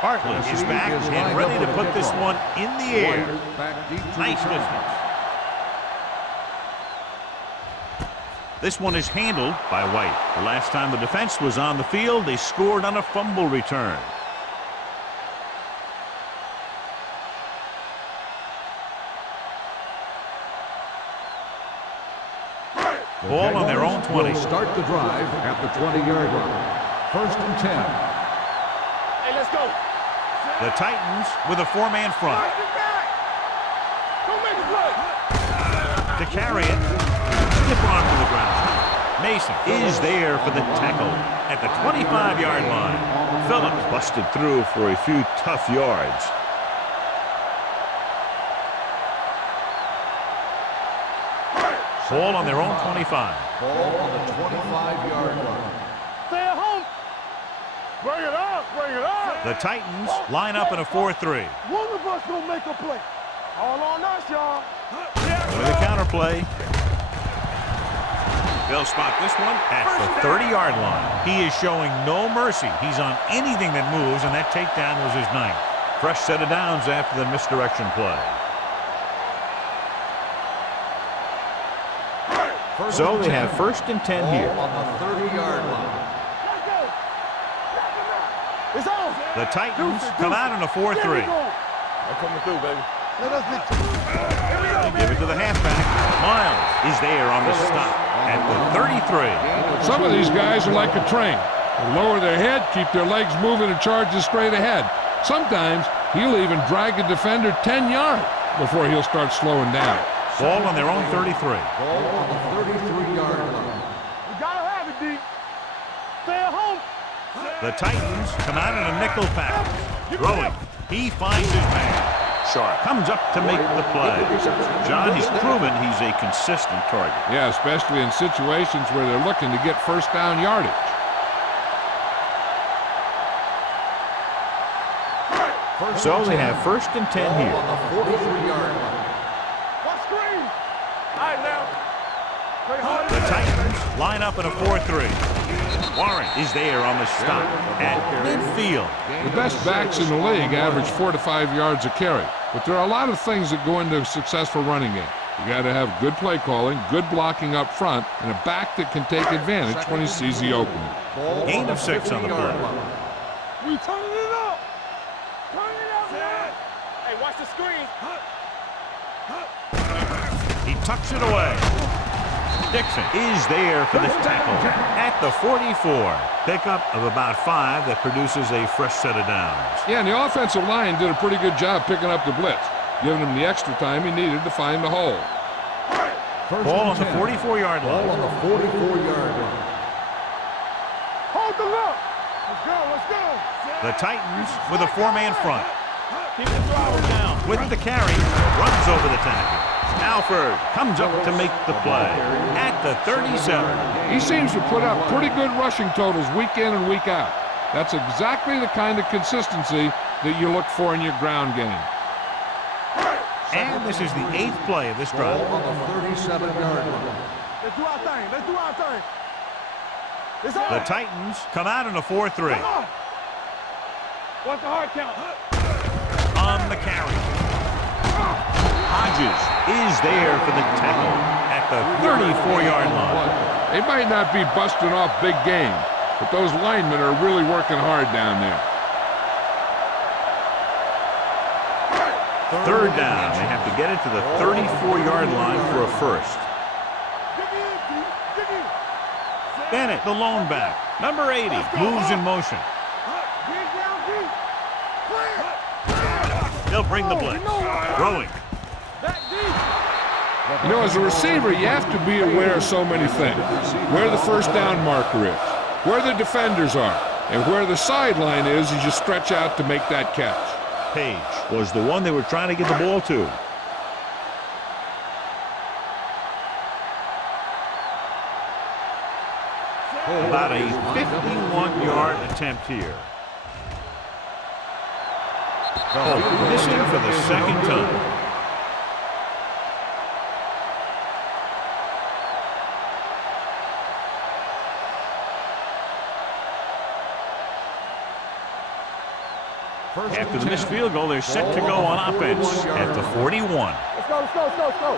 Bartlett is back and ready to put this one in the air. Nice business. This one is handled by White. The last time the defense was on the field, they scored on a fumble return. Ball on their own 20. Start the drive at the 20-yard line. 1st and 10. Hey, let's go. The Titans with a 4-man front. Don't make a play. To carry it, skip on to the ground. Mason is there for the tackle at the 25-yard line. Phillips busted through for a few tough yards. Ball on their own 25. Ball on the 25-yard line. Stay at home. Bring it up. Bring it up. The Titans line up in a 4-3. One of us gonna make a play. All on us, y'all. With a counter play. They'll spot this one at the 30-yard line. He is showing no mercy. He's on anything that moves, and that takedown was his 9th. Fresh set of downs after the misdirection play. So they have 1st and 10 here. On the 30-yard line. Let's go. It's on. The Titans come out in a 4-3. I'm coming through, baby. Let us get They give it to the halfback. Miles is there on the stop at the 33. Some of these guys are like a train. They lower their head, keep their legs moving, and charges straight ahead. Sometimes he'll even drag a defender 10 yards before he'll start slowing down. Ball on their own 33. Ball on the 33-yard line. We gotta have it, D. Stay at home. The Titans come out in a nickel package. Throwing. He finds his man. Sharp comes up to make the play. John, he's proven he's a consistent target. Yeah, especially in situations where they're looking to get first down yardage. So they have 1st and 10 here. On the 43-yard line. What screen? All right, now. The Titans line up in a 4-3. Warren is there on the stop at midfield. The best backs in the league average 4 to 5 yards a carry, but there are a lot of things that go into a successful running game. You got to have good play calling, good blocking up front, and a back that can take advantage when he sees the opening. Gain of 6 on the play. We turning it up. Turn it up, man. Hey, watch the screen. He tucks it away. Dixon is there for the tackle at the 44. Pickup of about 5 that produces a fresh set of downs. Yeah, and the offensive line did a pretty good job picking up the blitz, giving him the extra time he needed to find the hole. Ball on the 44-yard line. Ball on the 44-yard line. Hold the look. Let's go, let's go. The Titans with a 4-man front. Keep the driver down. With the carry, runs over the tackle. Alford comes up to make the play at the 37. He seems to put up pretty good rushing totals week in and week out. That's exactly the kind of consistency that you look for in your ground game. And this is the 8th play of this drive. Ball on the 37-yard line. Let's do our thing. Let's do our thing. It's on. The Titans come out in a 4-3. Come on. What's the hard count? On the carry. Hodges is there for the tackle at the 34-yard line. They might not be busting off big game, but those linemen are really working hard down there. 3rd down. They have to get it to the 34-yard line for a first. Bennett, the lone back. Number 80, moves in motion. They'll bring the blitz. Throwing. You know, as a receiver, you have to be aware of so many things. Where the first down marker is, where the defenders are, and where the sideline is as you stretch out to make that catch. Page was the one they were trying to get the ball to. About a 51-yard attempt here. Missing for the 2nd time. After the missed field goal, they're set to go on offense at the 41. Let's go, let's go, let's go, let's go.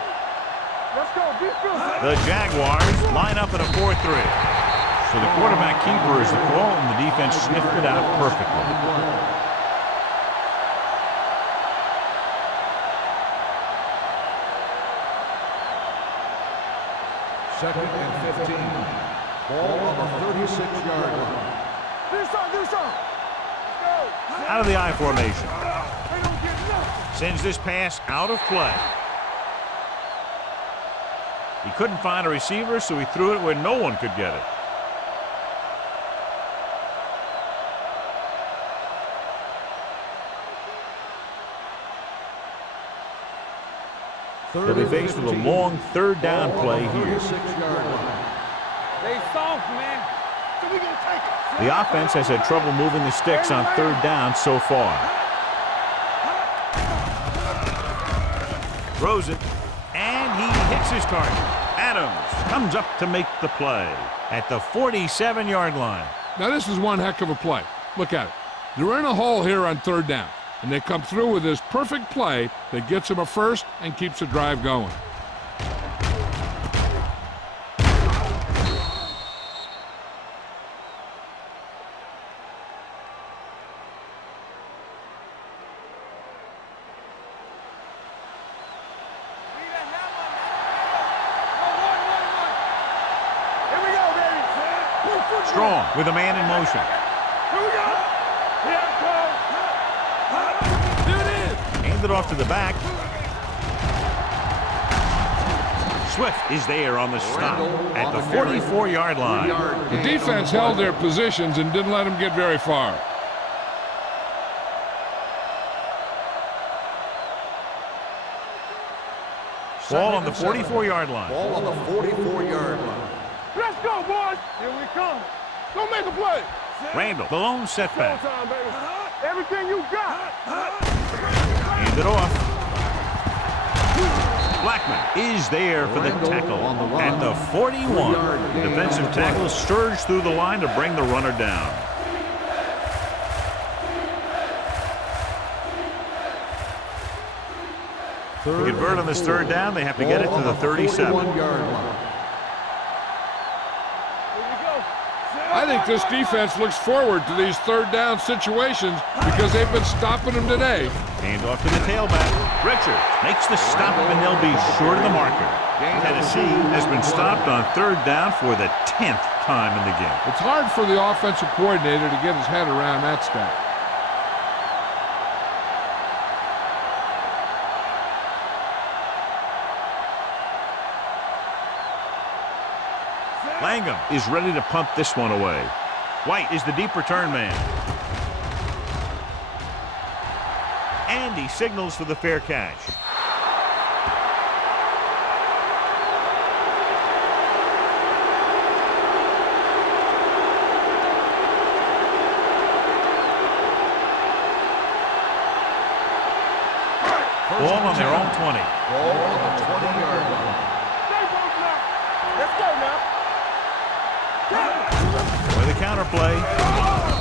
Let's go, defense. The Jaguars line up at a 4-3. So the quarterback keeper is the call, and the defense sniffed it out perfectly. Second and 15. Ball on the 36-yard line. Do something, do something. Let's go. Out of the I formation. They don't get nothing. Sends this pass out of play. He couldn't find a receiver, so he threw it where no one could get it. They'll be faced with a long third down play here. They soft, man. So we gonna take it. The offense has had trouble moving the sticks on third down so far. Throws it, and he hits his target. Adams comes up to make the play at the 47-yard line. Now this is one heck of a play. Look at it. They're in a hole here on third down, and they come through with this perfect play that gets them a first and keeps the drive going. Strong with a man in motion. Here we go. Here it comes. Here it is. Hand it off to the back. Swift is there on the stop at the 44-yard line. The defense held their positions and didn't let them get very far. Ball on the 44-yard line. Ball on the 44-yard line. Let's go, boys. Here we come. Go make a play. Randall, the lone setback. Showtime, baby. Everything you got. Hand it off. Blackman is there for the tackle at the 41. The defensive tackle surged through the line to bring the runner down. To convert on this third down, they have to get it to the 37. I think this defense looks forward to these third down situations because they've been stopping them today. Hand off to the tailback. Richard makes the stop, and they'll be short of the marker. Tennessee has been stopped on third down for the 10th time in the game. It's hard for the offensive coordinator to get his head around that stat. Langham is ready to punt this one away. White is the deep return man. And he signals for the fair catch. Ball on their own 20. Ball on the 20-yard line. Let's go now. With a counter play,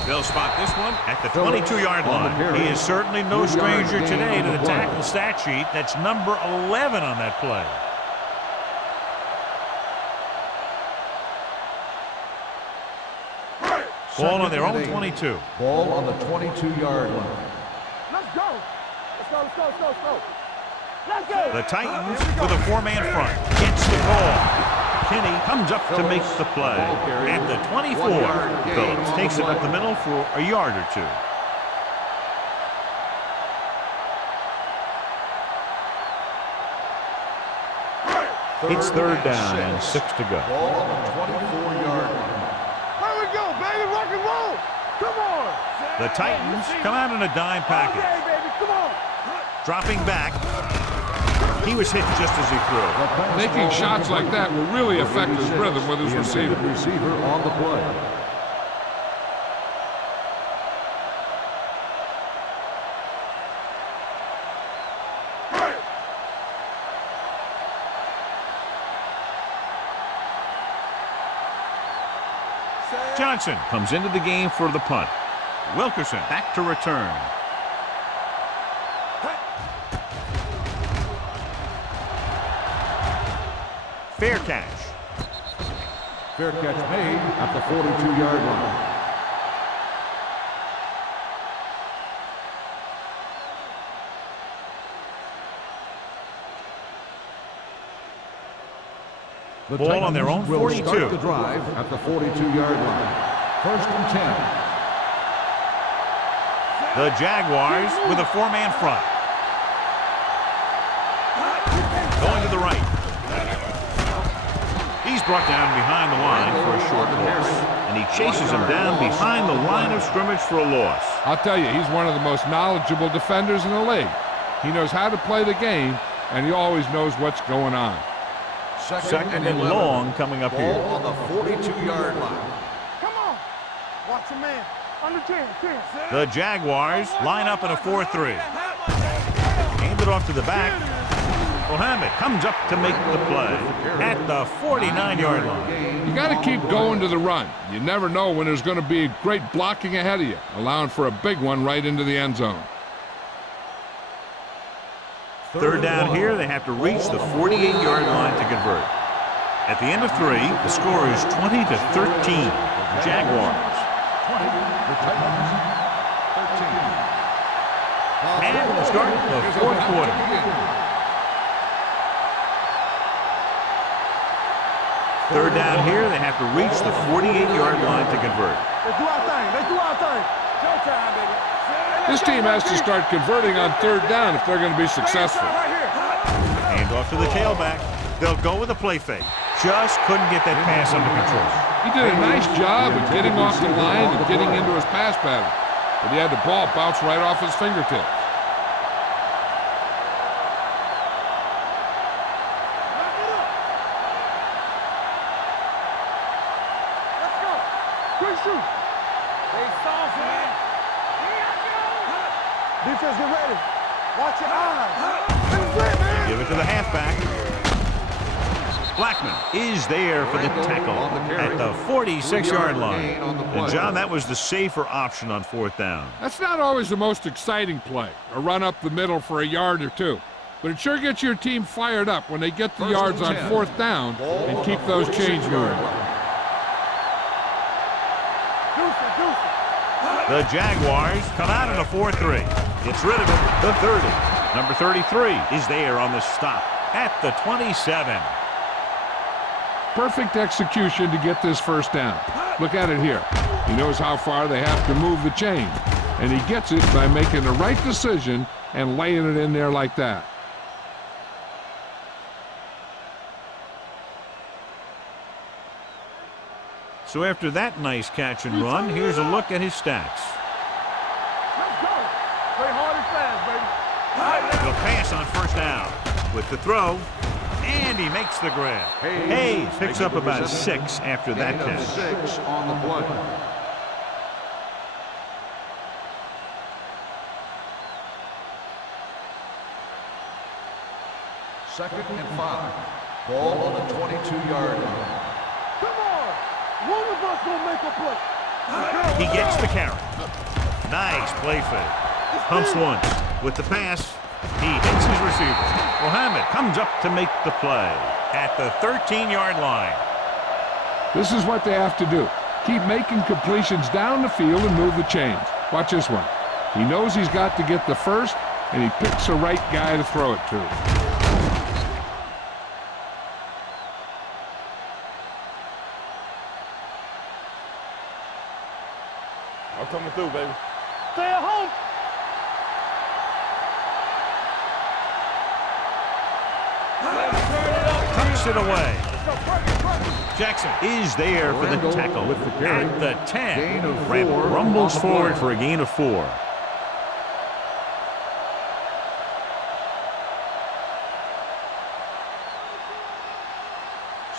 they'll spot this one at the 22-yard line. He is certainly no stranger today to the tackle stat sheet. That's number 11 on that play. Ball on their own 22. Ball on the 22-yard line. Let's go. Let's go, let's go, let's go, let's go. Let's go. The Titans with a four-man front. Gets the ball. Kenny comes up to make the play at the 24. Phillips takes it up the middle for a yard or two. It's third down and 6 to go. Ball on the 24-yard line. Here we go, baby. Rock and roll. Come on. The Titans come out in a dime package. Okay, baby. Come on. Dropping back. He was hit just as he threw. Making shots like that will really affect his rhythm with his receiver. Receiver on the play. Johnson comes into the game for the punt. Wilkerson back to return. Fair catch. Fair catch made at the 42-yard line. The Ball on their own Titans will 42. start the drive at the 42-yard line. 1st and 10. The Jaguars with a 4-man front. Going to the right. He's brought down behind the line for a short loss. And he chases him down behind the line of scrimmage for a loss. I'll tell you, he's one of the most knowledgeable defenders in the league. He knows how to play the game, and he always knows what's going on. Second and long coming up here. Ball on the 42-yard line. Come on. Watch your man. Under 10. The Jaguars line up in a 4-3. Hand it off to the back. Mohammed comes up to make the play at the 49-yard line. You got to keep going to the run. You never know when there's going to be great blocking ahead of you, allowing for a big one right into the end zone. Third down here, they have to reach the 48-yard line to convert. At the end of 3, the score is 20-13. Jaguars. 20, the Titans, 13. And we'll start the fourth quarter. Third down here, they have to reach the 48-yard line to convert. Let's do our thing. Showtime, baby. This team has to start converting on third down if they're going to be successful. Hand off to the tailback. They'll go with a play fake. Just couldn't get that pass under control. He did a nice job of getting off the line and getting into his pass pattern, but he had the ball bounce right off his fingertips. Let's go. Quick shoot. They soft, man. Defense, get ready. Watch your eyes. Give it to the halfback. Blackman is there for the tackle at the 46-yard line. And, John, that was the safer option on fourth down. That's not always the most exciting play, a run up the middle for a yard or two. But it sure gets your team fired up when they get the yards on fourth down and keep those chains moving. The Jaguars come out in a 4-3. Gets rid of it, the 30. Number 33 is there on the stop at the 27. Perfect execution to get this first down. Look at it here. He knows how far they have to move the chain, and he gets it by making the right decision and laying it in there like that. So after that nice catch and run, here's a look at his stats. Let's go. Play hard and fast, baby. He'll pass on first down with the throw, and he makes the grab. Hayes picks up about 6 after that catch. 6 on the play. Second and 5. Ball on the 22-yard line. Come on. One of us gonna make a play. He gets the carry. Nice play fake. Pumps once with the pass. He hits his receiver. Mohammed comes up to make the play at the 13-yard line. This is what they have to do. Keep making completions down the field and move the chains. Watch this one. He knows he's got to get the first, and he picks the right guy to throw it to. I'm coming through, baby. Stay at home. Tucks it away. Jackson is there for the tackle with the carry. at the 10. Gain of 4 rumbles on the forward play. for a gain of 4.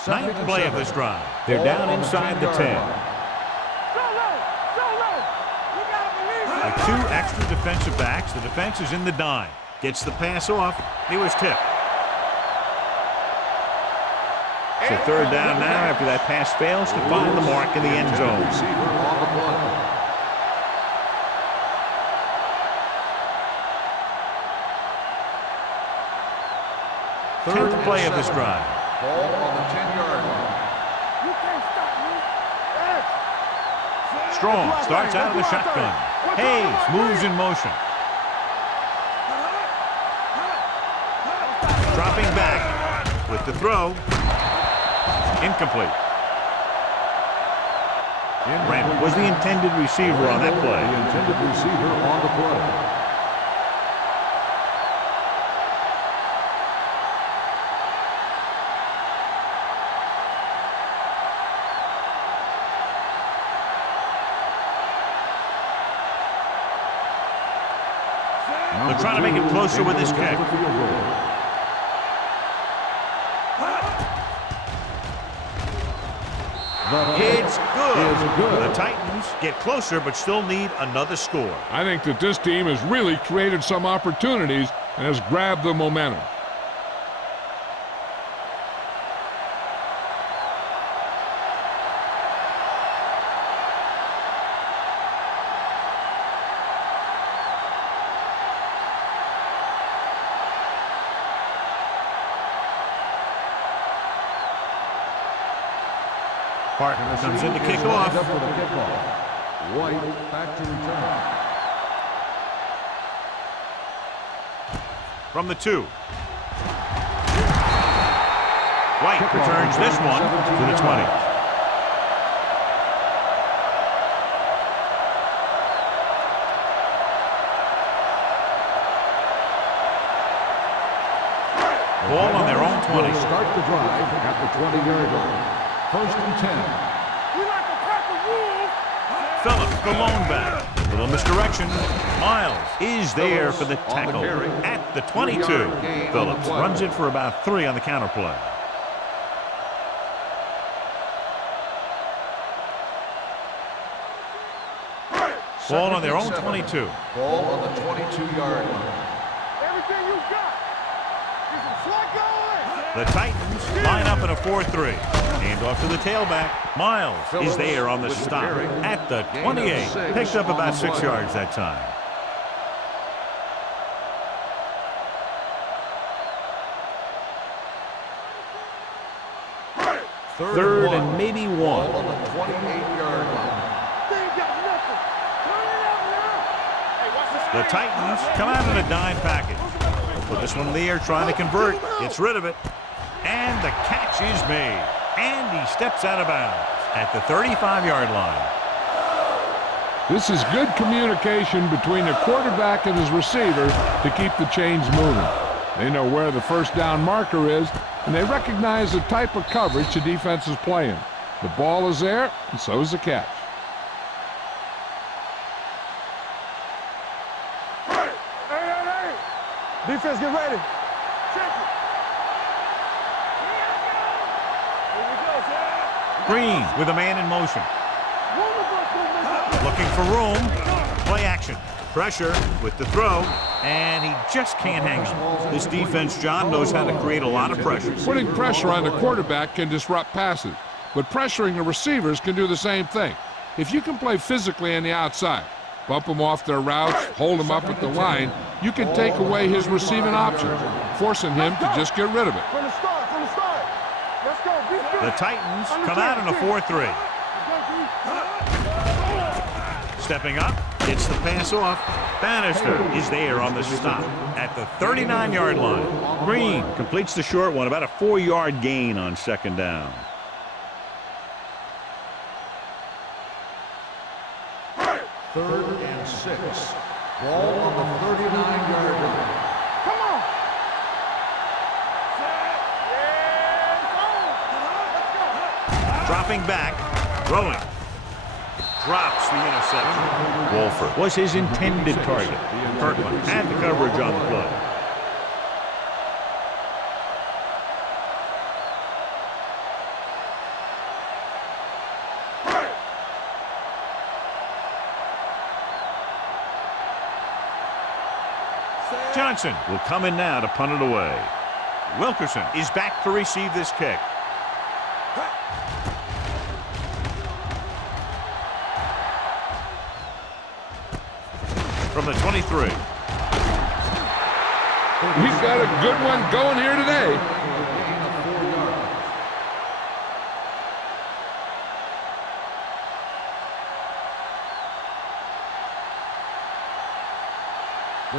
Ninth play of this drive. They're down inside the 10. With 2 extra defensive backs, the defense is in the dime. Gets the pass off. He was tipped. So third down now after that pass fails to find the mark in the end zone. Receiver on the play. 10th play of this drive. Ball on the 10-yard line. You can't stop me. Yes. Strong starts out of the shotgun. Hayes moves in motion. Dropping back with the throw. Incomplete. Brent was the intended receiver on that play. The intended receiver on the play. They're trying to make it closer with this kick. It's good. The Titans get closer but still need another score. I think that this team has really created some opportunities and has grabbed the momentum. Partner comes in to kick off. White back to return. From the 2. White returns this one to the 20. Ball on their own 20. Start the drive at the 20-yard line. First and 10. We like a pack of wolves. Phillips, the lone back. Little misdirection. Miles is there for the tackle at the 22. Phillips runs it for about 3 on the counter play. Ball on their own 22. Ball on the 22-yard line. Everything you got. Is a slot going. The Titans line up in a 4-3. Hand off to the tailback. Miles is there on the stop at the 28. Picked up about 6 yards that time. Third and maybe 1. Ball on the 28-yard line. They ain't got nothing. Turn it out now. Hey, watch this. The Titans come out in a dime package. They'll put this one in the air trying to convert. Gets rid of it. And the catch is made. And he steps out of bounds at the 35-yard line. This is good communication between the quarterback and his receiver to keep the chains moving. They know where the first down marker is, and they recognize the type of coverage the defense is playing. The ball is there, and so is the catch. Hey. Defense, get ready. Check it. Here we go, sir. Green with a man in motion. Looking for room. Play action. Pressure with the throw. And he just can't hang on. This defense, John, knows how to create a lot of pressure. Putting pressure on the quarterback can disrupt passes, but pressuring the receivers can do the same thing. If you can play physically on the outside, bump them off their routes, hold them up at the line, you can take away his receiving options, forcing him to just get rid of it. From the start. Let's go. The Titans come out in a 4-3. Stepping up, gets the pass off. Bannister is there on the stop at the 39-yard line. Green completes the short one, about a 4-yard gain on second down. Third and 6. Ball on the 39-yard line. Come on. Dropping back, throwing. Drops the interception. Wolford was his intended target. Kirkland had the coverage on the play. Johnson will come in now to punt it away. Wilkerson is back to receive this kick. From the 23. We've got a good one going here today.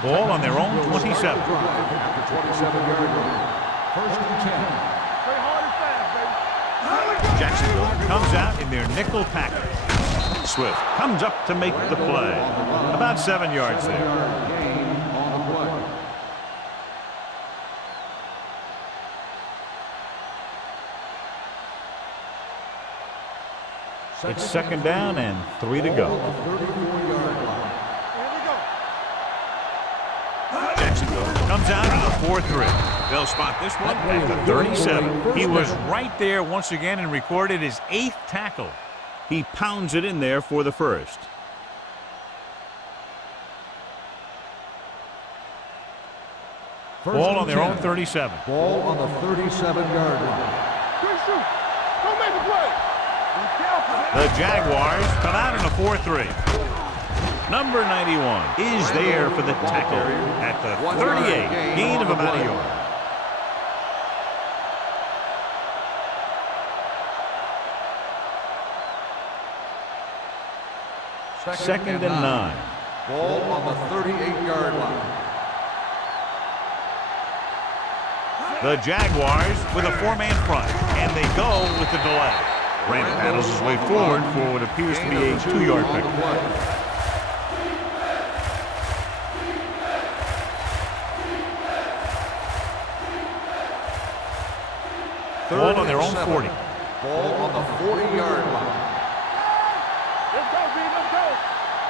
Ball on their own 27. At the 27-yard line. First and 10. Play hard and fast, baby. Jacksonville comes out in their nickel package. Swift comes up to make the play. About 7 yards there. Gain on the play. It's second down and 3 to go. 34-yard line. Here we go. Jacksonville comes out in a 4-3. They'll spot this one at the 37. He was right there once again and recorded his 8th tackle. He pounds it in there for the first. Ball on their own 37. Ball on the 37-yard line. Quick shoot. Don't make the play. Be careful. The Jaguars come out in a 4-3. Number 91 is there for the tackle at the 38. Gain of about a yard. Second and 9. Ball on the 38-yard line. The Jaguars with a 4-man front, and they go with the delay. Grant paddles his way forward for what appears to be a 2-yard pick. Ball on their own 40. Ball on the 40-yard line. Let's go, B. Let's go.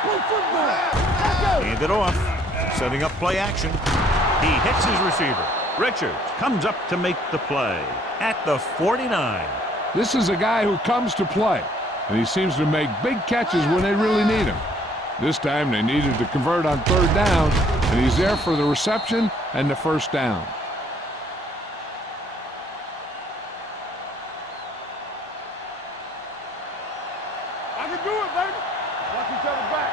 Play football. Let's go. Hand it off. Setting up play action. He hits his receiver. Richards comes up to make the play at the 49. This is a guy who comes to play, and he seems to make big catches when they really need him. This time they needed to convert on 3rd down, and he's there for the reception and the first down. I can do it, baby. Watch each other back.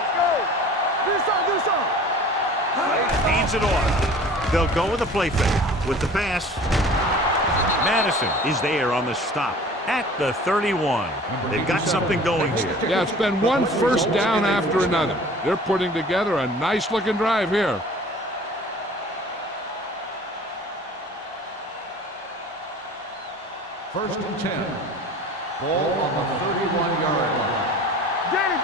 Let's go. Do something. Hands it off. They'll go with a play fake. With the pass, Madison is there on the stop at the 31. They've got something going here. Yeah, it's been one first down after another. They're putting together a nice-looking drive here. First and 10. Ball on the 31-yard line. Get it.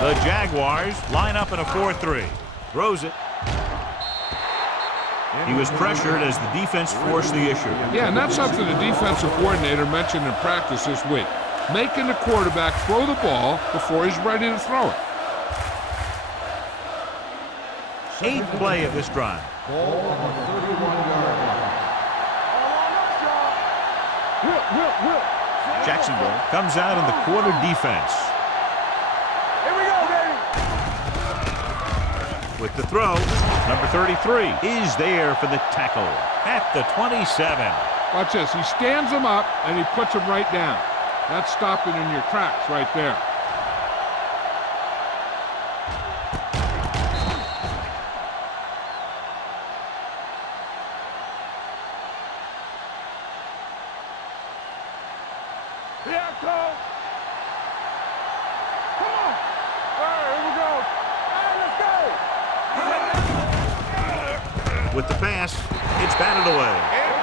The Jaguars line up in a 4-3. Throws it. He was pressured as the defense forced the issue. Yeah, and that's something the defensive coordinator mentioned in practice this week. Making the quarterback throw the ball before he's ready to throw it. 8th play of this drive. Ball on the 31-yard line. Whip. Jacksonville comes out in the quarter defense. Here we go, baby. With the throw, number 33 is there for the tackle at the 27. Watch this. He stands him up, and he puts him right down. That's stopping in your tracks right there. Here I come. Come on. All right, here we go. All right, let's go. With the pass, it's batted away.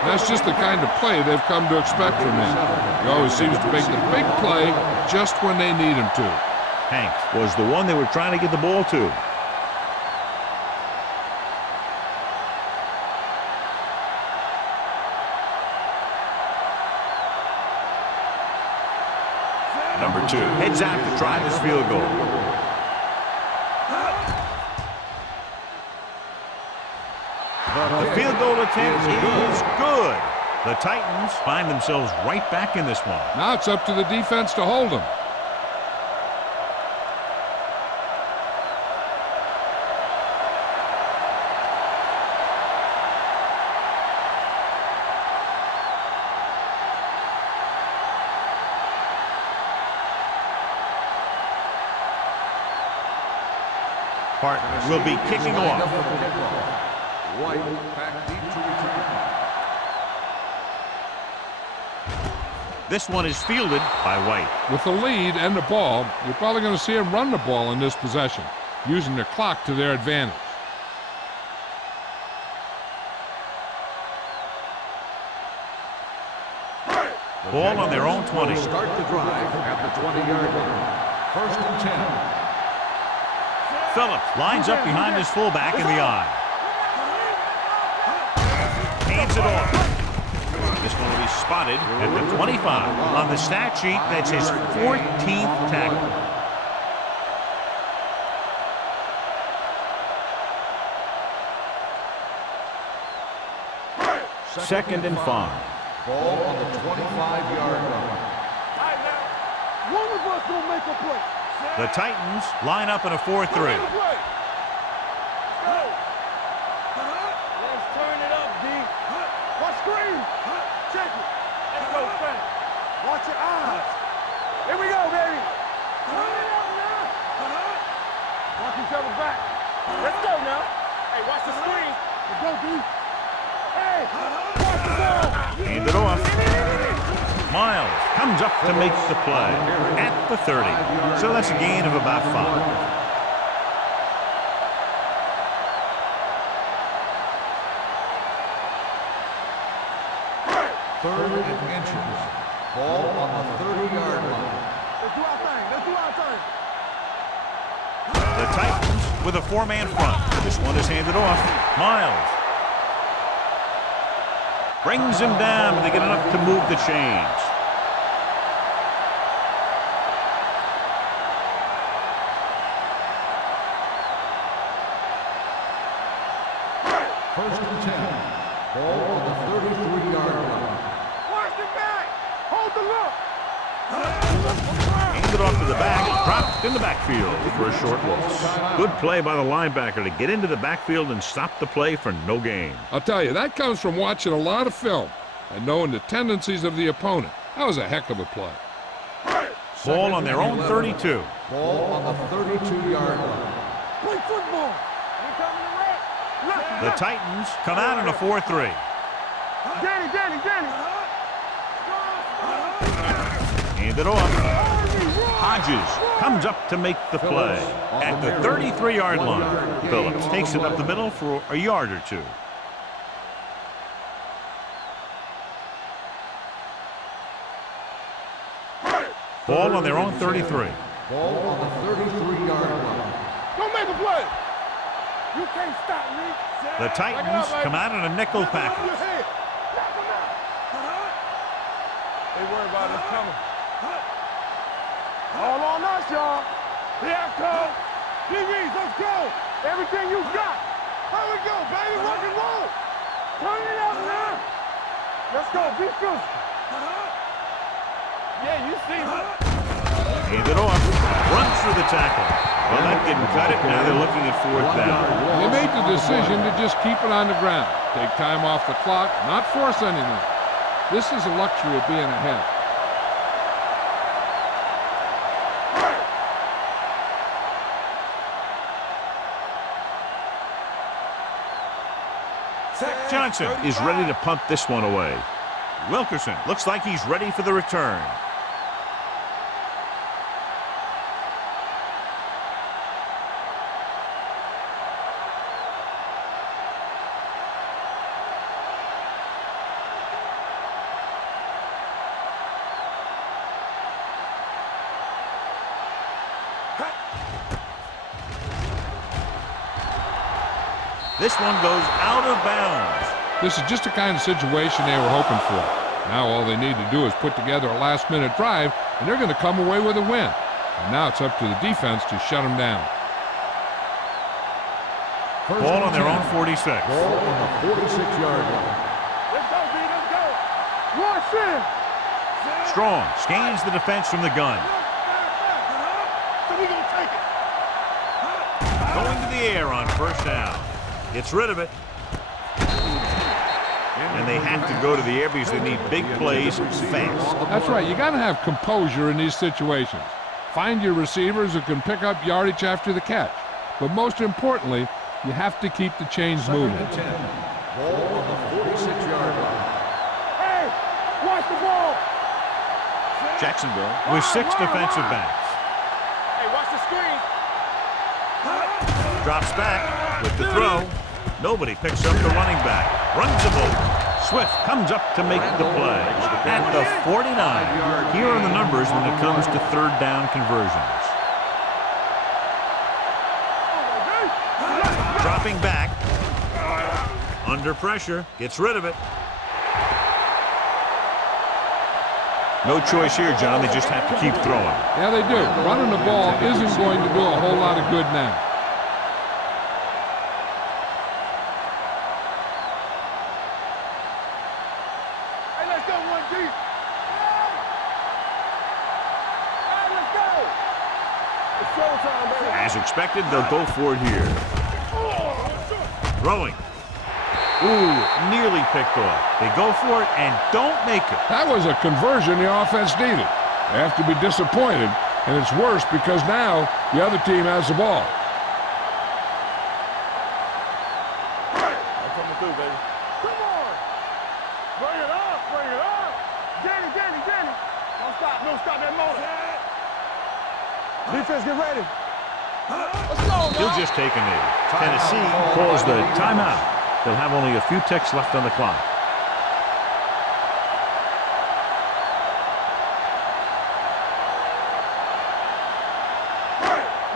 That's just the kind of play they've come to expect from him. He always seems to make the big play just when they need him to. Hank was the one they were trying to get the ball to. Number 2 heads out to try this field goal. The field goal attempt is good. The Titans find themselves right back in this one. Now it's up to the defense to hold him. Barton will be kicking off. White back deep to return. This one is fielded by White. With the lead and the ball, you're probably going to see him run the ball in this possession. using their clock to their advantage. Ball on their own 20. Start the drive at the 20-yard line. 1st and 10. Phillips lines up behind his fullback in the eye. Hands it off. This one will be spotted at the 25. On the stat sheet, that's his 14th tackle. Second and 5. Ball on the 25-yard line. One of us will make a play. The Titans line up in a 4-3. Let's turn it up, D. Watch screen. Check it. Let's go fast. Watch your eyes. Here we go, baby. Turn it up now. Watch each other back. Let's go now. Hey, watch the screen. Let's go, D. Hey, watch the ball. Hand it off. Miles comes up to make the play at the 30. So that's a gain of about 5. 3rd and inches. Ball on the 30-yard line. Let's do our thing. Let's do our thing. The Titans with a 4-man front. This one is handed off. Miles brings him down, but they get enough to move the chains. First and 10. Ball on the 33-yard line. Watch the back. Hold the look. Handed off to the back, dropped in the backfield for a short loss. Good play by the linebacker to get into the backfield and stop the play for no gain. I'll tell you, that comes from watching a lot of film and knowing the tendencies of the opponent. That was a heck of a play. Ball on their own 32. Ball on the 32-yard line. Play football. We coming to rest. The Titans come out in a 4-3. Danny. Handed off. Hodges comes up to make the play at the 33-yard line. Phillips takes it up the middle for a yard or two. Ball on their own 33. Ball on the 33-yard line. Don't make a play. You can't stop me. The Titans come out in a nickel package. They worry about us coming. All on us, y'all. Here I come. DBs, let's go. Everything you got. Here we go, baby. Rock and roll. Turn it up now. Let's go. Be physical. Yeah, you see me. Hand it off. Runs through the tackle. Well, that didn't cut it. Now they're looking at 4th down. They made the decision to just keep it on the ground. Take time off the clock, not force anything. This is a luxury of being ahead. Johnson is ready to punt this one away. Wilkerson looks like he's ready for the return. This one goes out of bounds. This is just the kind of situation they were hoping for. Now all they need to do is put together a last-minute drive, and they're going to come away with a win. And now it's up to the defense to shut them down. Ball on their own 46. Ball on the 46-yard line. Let's go, B. Let's go. Rush in. Strong scans the defense from the gun. So we gonna take it. Going to the air on 1st down. Gets rid of it. And they have to go to the air because they need big plays fast. That's right. You got to have composure in these situations. Find your receivers who can pick up yardage after the catch. But most importantly, you have to keep the chains moving. 2nd and 10. Ball on the 46-yard line. Hey, watch the ball. Jacksonville with 6 defensive backs. Hey, watch the screen. Drops back with the throw. Nobody picks up the running back. Runs him over. Swift comes up to make the play. At the 49. Here are the numbers when it comes to third down conversions. Dropping back. Under pressure. Gets rid of it. No choice here, John. They just have to keep throwing. Yeah, they do. Running the ball isn't going to do a whole lot of good now. Hey, let's go, 1D. Hey, let's go. It's showtime, baby. As expected, they'll go for it here. Throwing. Ooh, nearly picked off. They go for it and don't make it. That was a conversion the offense needed. They have to be disappointed, and it's worse because now the other team has the ball. I'm coming through, baby. Come on. Bring it up, bring it up. Danny. Don't stop that motor. Defense, get ready. Let's go, man. He'll just take a knee. Tennessee calls the timeout. They'll have only a few ticks left on the clock.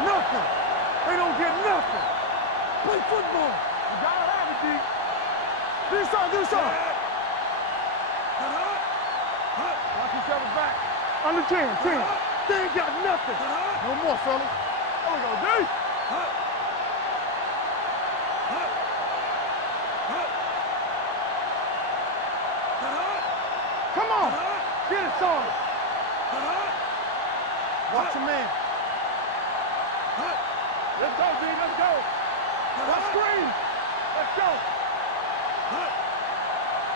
Nothing. They don't get nothing. Play football. You gotta have it, D. Do something. Watch yourself back. Under 10. They ain't got nothing. No more, fellas. There we go, D. Come on. Get it started. Watch your man. Let's go, D. Let's go. Let's screen. Let's go.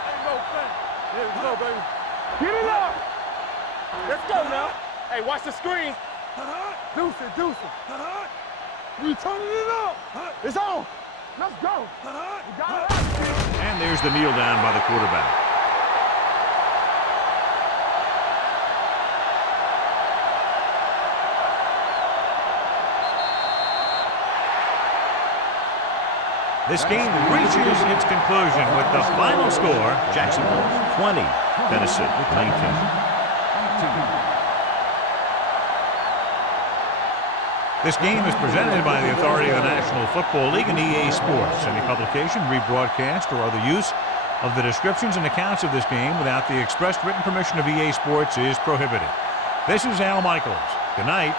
Ain't no thing. There we go, baby. Get it up. Let's go now. Hey, watch the screen. Deuce it. We turning it up. It's on. Let's go. You got it. And there's the kneel down by the quarterback. This game reaches its conclusion with the final score, Jacksonville 20, Tennessee 19. This game is presented by the authority of the National Football League and EA Sports. Any publication, rebroadcast, or other use of the descriptions and accounts of this game without the expressed written permission of EA Sports is prohibited. This is Al Michaels. Good night.